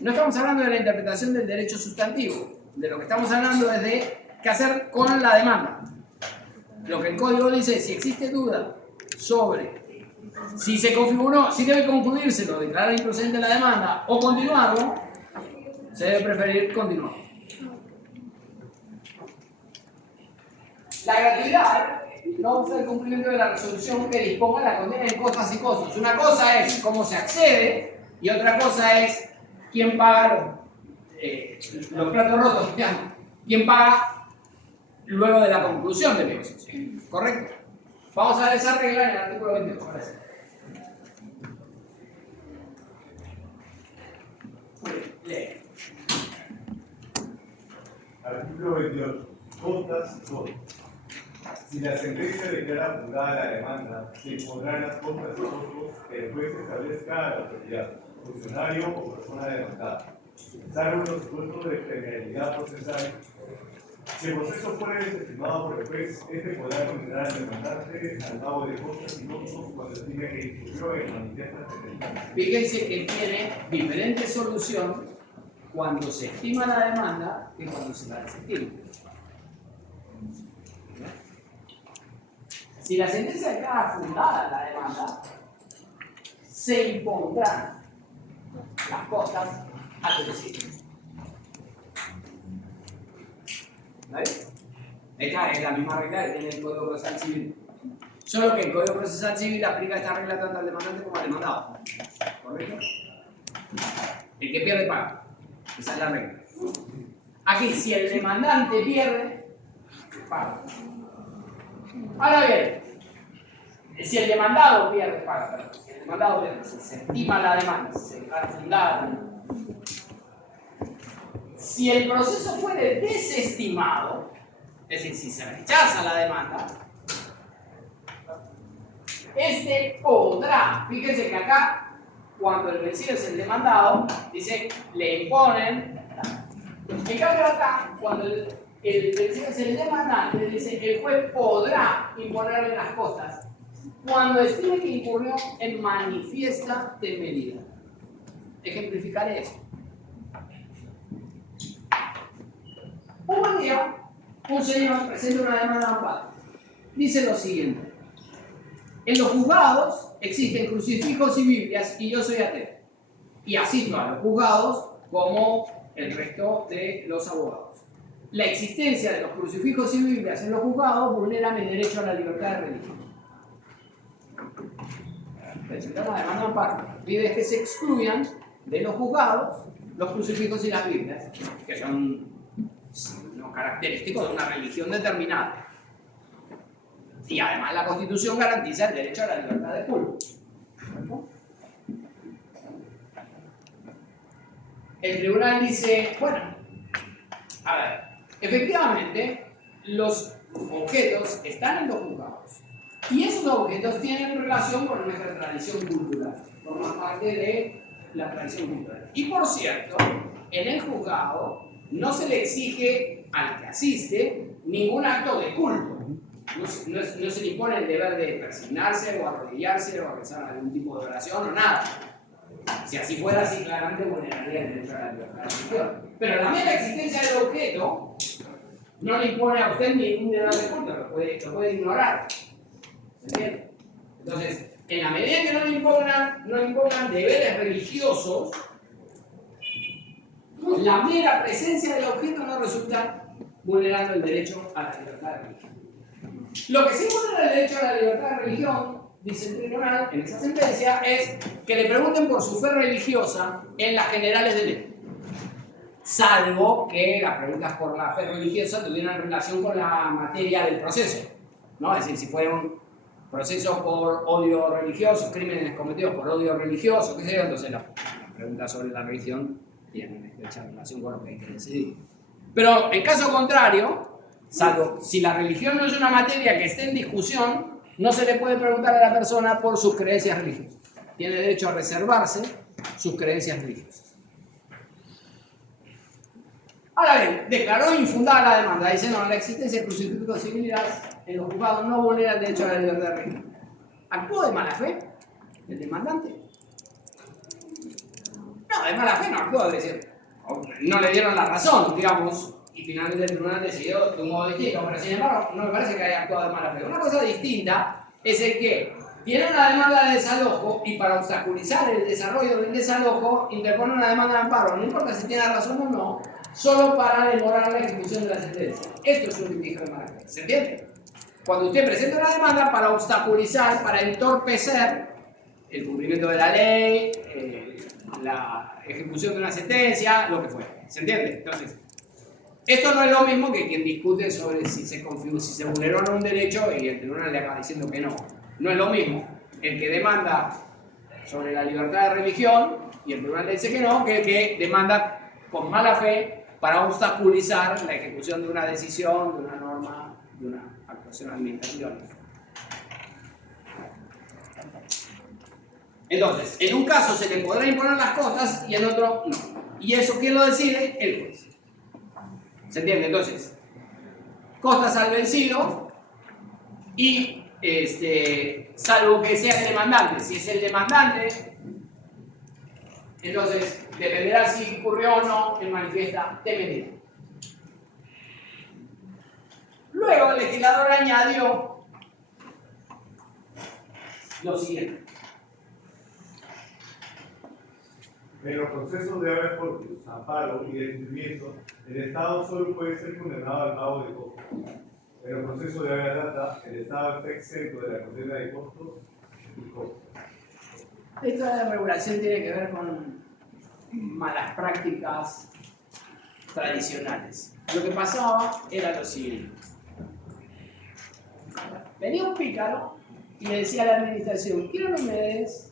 No estamos hablando de la interpretación del derecho sustantivo, de lo que estamos hablando es de qué hacer con la demanda. Lo que el código dice, si existe duda sobre si se configuró, si debe concluírselo, declarar improcedente la demanda o continuarlo, se debe preferir continuar. La gratuidad no obsta el cumplimiento de la resolución que disponga la condena en costas y costos. Una cosa es cómo se accede y otra cosa es quién paga los platos rotos, digamos. Quién paga luego de la conclusión del negocio. ¿Correcto? Vamos a ver esa regla en el artículo 28. Gracias. Lee. Artículo 28. Costas y costos. Si la sentencia declara fundada la demanda, se impondrán las costas y costos que el juez establezca a la autoridad, funcionario o persona demandada, salvo los supuestos de generalidad procesal. Si el proceso fuere desestimado por el juez, este podrá condenar al demandante al pago de costas y costos cuando estime que incurrió en manifiestas penalidades. Fíjense que tiene diferente solución cuando se estima la demanda que cuando se la desestima. Si la sentencia declara fundada la demanda, se impondrán las costas a domicilio. ¿Ves? Esta es la misma regla que tiene el Código Procesal Civil. Solo que el Código Procesal Civil aplica esta regla tanto al demandante como al demandado. ¿Correcto? El que pierde paga. Esa es la regla. Aquí, si el demandante pierde, paga. Ahora bien, si el demandado pierde, paga. Si el demandado pierde, se estima la demanda, se declara fundada la demanda. Si el proceso fuere desestimado, es decir, si se rechaza la demanda, este podrá, fíjense que acá, cuando el vencido es el demandado, dice, le imponen. En cambio acá, cuando el vencido es el demandante, dice, el juez podrá imponerle las costas cuando estime que incurrió en manifiesta temeridad. Ejemplificaré eso. Un buen día, un señor presenta una demanda de amparo. Dice lo siguiente: en los juzgados existen crucifijos y Biblias y yo soy ateo. Y asisto a los juzgados como el resto de los abogados. La existencia de los crucifijos y Biblias en los juzgados vulnera mi derecho a la libertad de religión. Presenta una demanda de amparo. Pide que se excluyan de los juzgados los crucifijos y las Biblias, que son característicos de una religión determinada. Y además la Constitución garantiza el derecho a la libertad de culto. El tribunal dice, bueno, a ver, efectivamente los objetos están en los juzgados y esos objetos tienen relación con nuestra tradición cultural, forman parte de la tradición cultural. Y por cierto, en el juzgado no se le exige al que asiste ningún acto de culto. No se le impone el deber de persignarse o arrodillarse o rezar algún tipo de oración o nada. Si así fuera, así claramente vulneraría el derecho a la libertad de religión. Pero la mera existencia del objeto no le impone a usted ningún deber de culto, lo puede ignorar. ¿Se entiende? Entonces, en la medida que no impongan deberes religiosos, la mera presencia del objeto no resulta vulnerando el derecho a la libertad de religión. Lo que sí vulnera el derecho a la libertad de religión, dice el tribunal en esa sentencia, es que le pregunten por su fe religiosa en las generales de ley. Salvo que las preguntas por la fe religiosa tuvieran relación con la materia del proceso, ¿no? Es decir, si fuera un proceso por odio religioso, crímenes cometidos por odio religioso, qué sé yo, entonces las preguntas sobre la religión tienen estrecha relación con lo que hay que decidir. Pero en caso contrario, salvo si la religión no es una materia que esté en discusión, no se le puede preguntar a la persona por sus creencias religiosas. Tiene derecho a reservarse sus creencias religiosas. Ahora bien, declaró infundada la demanda. Dice, no, la existencia de crucifixión civil en los juzgados no vulnera el derecho a la libertad de religión. ¿Actuó de mala fe el demandante? No, de mala fe no actuó, es decir, no le dieron la razón, digamos, y finalmente el tribunal decidió de un modo distinto, pero sin embargo no me parece que haya actuado de mala fe. Una cosa distinta es el que tiene una demanda de desalojo y para obstaculizar el desarrollo del desalojo interpone una demanda de amparo, no importa si tiene razón o no, solo para demorar la ejecución de la sentencia. Esto es un litigio de mala fe, ¿se entiende? Cuando usted presenta una demanda para obstaculizar, para entorpecer el cumplimiento de la ley, la ejecución de una sentencia, lo que fuera, ¿se entiende? Entonces, esto no es lo mismo que quien discute sobre si se vulneró o no un derecho y el tribunal le acaba diciendo que no. No es lo mismo el que demanda sobre la libertad de religión y el tribunal le dice que no, que el que demanda con mala fe para obstaculizar la ejecución de una decisión, de una norma, de una actuación administrativa. Entonces, en un caso se le podrá imponer las cosas y en otro no. ¿Y eso quién lo decide? El juez. ¿Se entiende? Entonces, costas al vencido y salvo que sea el demandante. Si es el demandante, entonces dependerá si ocurrió o no el manifiesta temeridad. Luego el legislador añadió lo siguiente. En los procesos de habeas corpus, amparo y desistimiento, el Estado solo puede ser condenado al pago de costos. En los procesos de habeas data, el Estado está exento de la condena de costos y costos. Esta regulación tiene que ver con malas prácticas tradicionales. Lo que pasaba era lo siguiente. Venía un pícaro y le decía a la administración, quiero que me des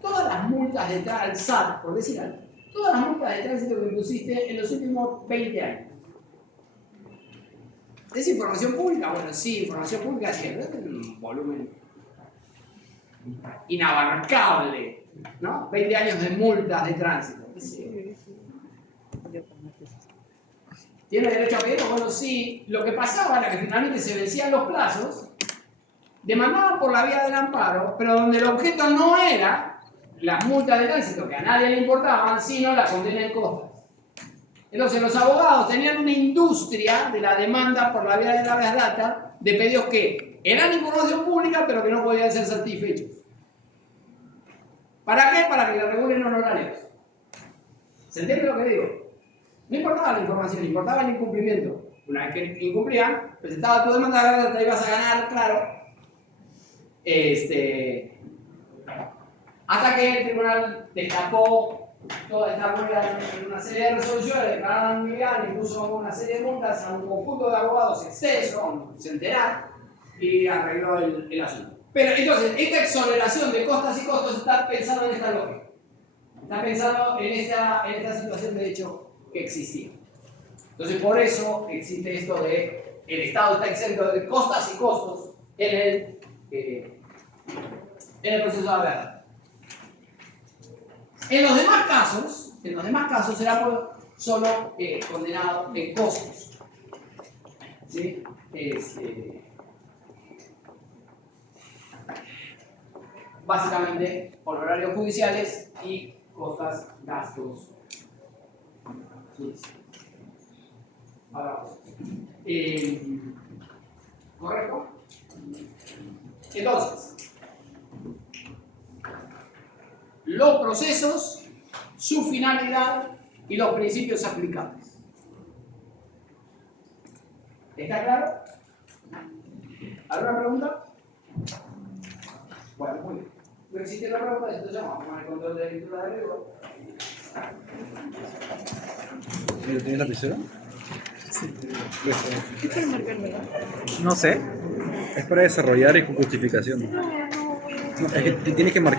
todas las multas de al SAT, por decir algo, todas las multas de tránsito que impusiste en los últimos 20 años. ¿Es información pública? Bueno, sí, información pública sí, pero es un volumen inabarcable, ¿no? 20 años de multas de tránsito. Sí. ¿Tiene derecho a pedirlo? Bueno, sí. Lo que pasaba era que finalmente se vencían los plazos, demandaban por la vía del amparo, pero donde el objeto no era las multas de tránsito, que a nadie le importaban, sino la condena en costas. Entonces los abogados tenían una industria de la demanda por la vía de la habeas data de pedidos que eran información pública, pero que no podían ser satisfechos. ¿Para qué? Para que le regulen honorarios. ¿Se entiende lo que digo? No importaba la información, importaba el incumplimiento. Una vez que incumplían, presentaba tu demanda de habeas data, ibas a ganar, claro. Hasta que el tribunal destapó toda esta rueda en una serie de resoluciones, declararon nulidad, impuso una serie de multas a un conjunto de abogados exceso, sin enterar, y arregló el asunto. Pero entonces, esta exoneración de costas y costos está pensando en esta lógica. Está pensando en esta situación de hecho que existía. Entonces, por eso existe esto de el Estado está exento de costas y costos en el proceso de habeas data. En los demás casos será solo condenado en costos. ¿Sí? Básicamente, honorarios judiciales y costas, gastos judiciales. Ahora vamos. ¿Correcto? Entonces, los procesos, su finalidad y los principios aplicables. ¿Está claro? ¿Alguna pregunta? Bueno, muy bien. No existe la pregunta, entonces vamos con el control de lectura de rigor. ¿Tienes lapicero? ¿Qué para marcar, verdad? No sé. Es para desarrollar y con justificación. No, no, voy a... No, es que tienes que marcar.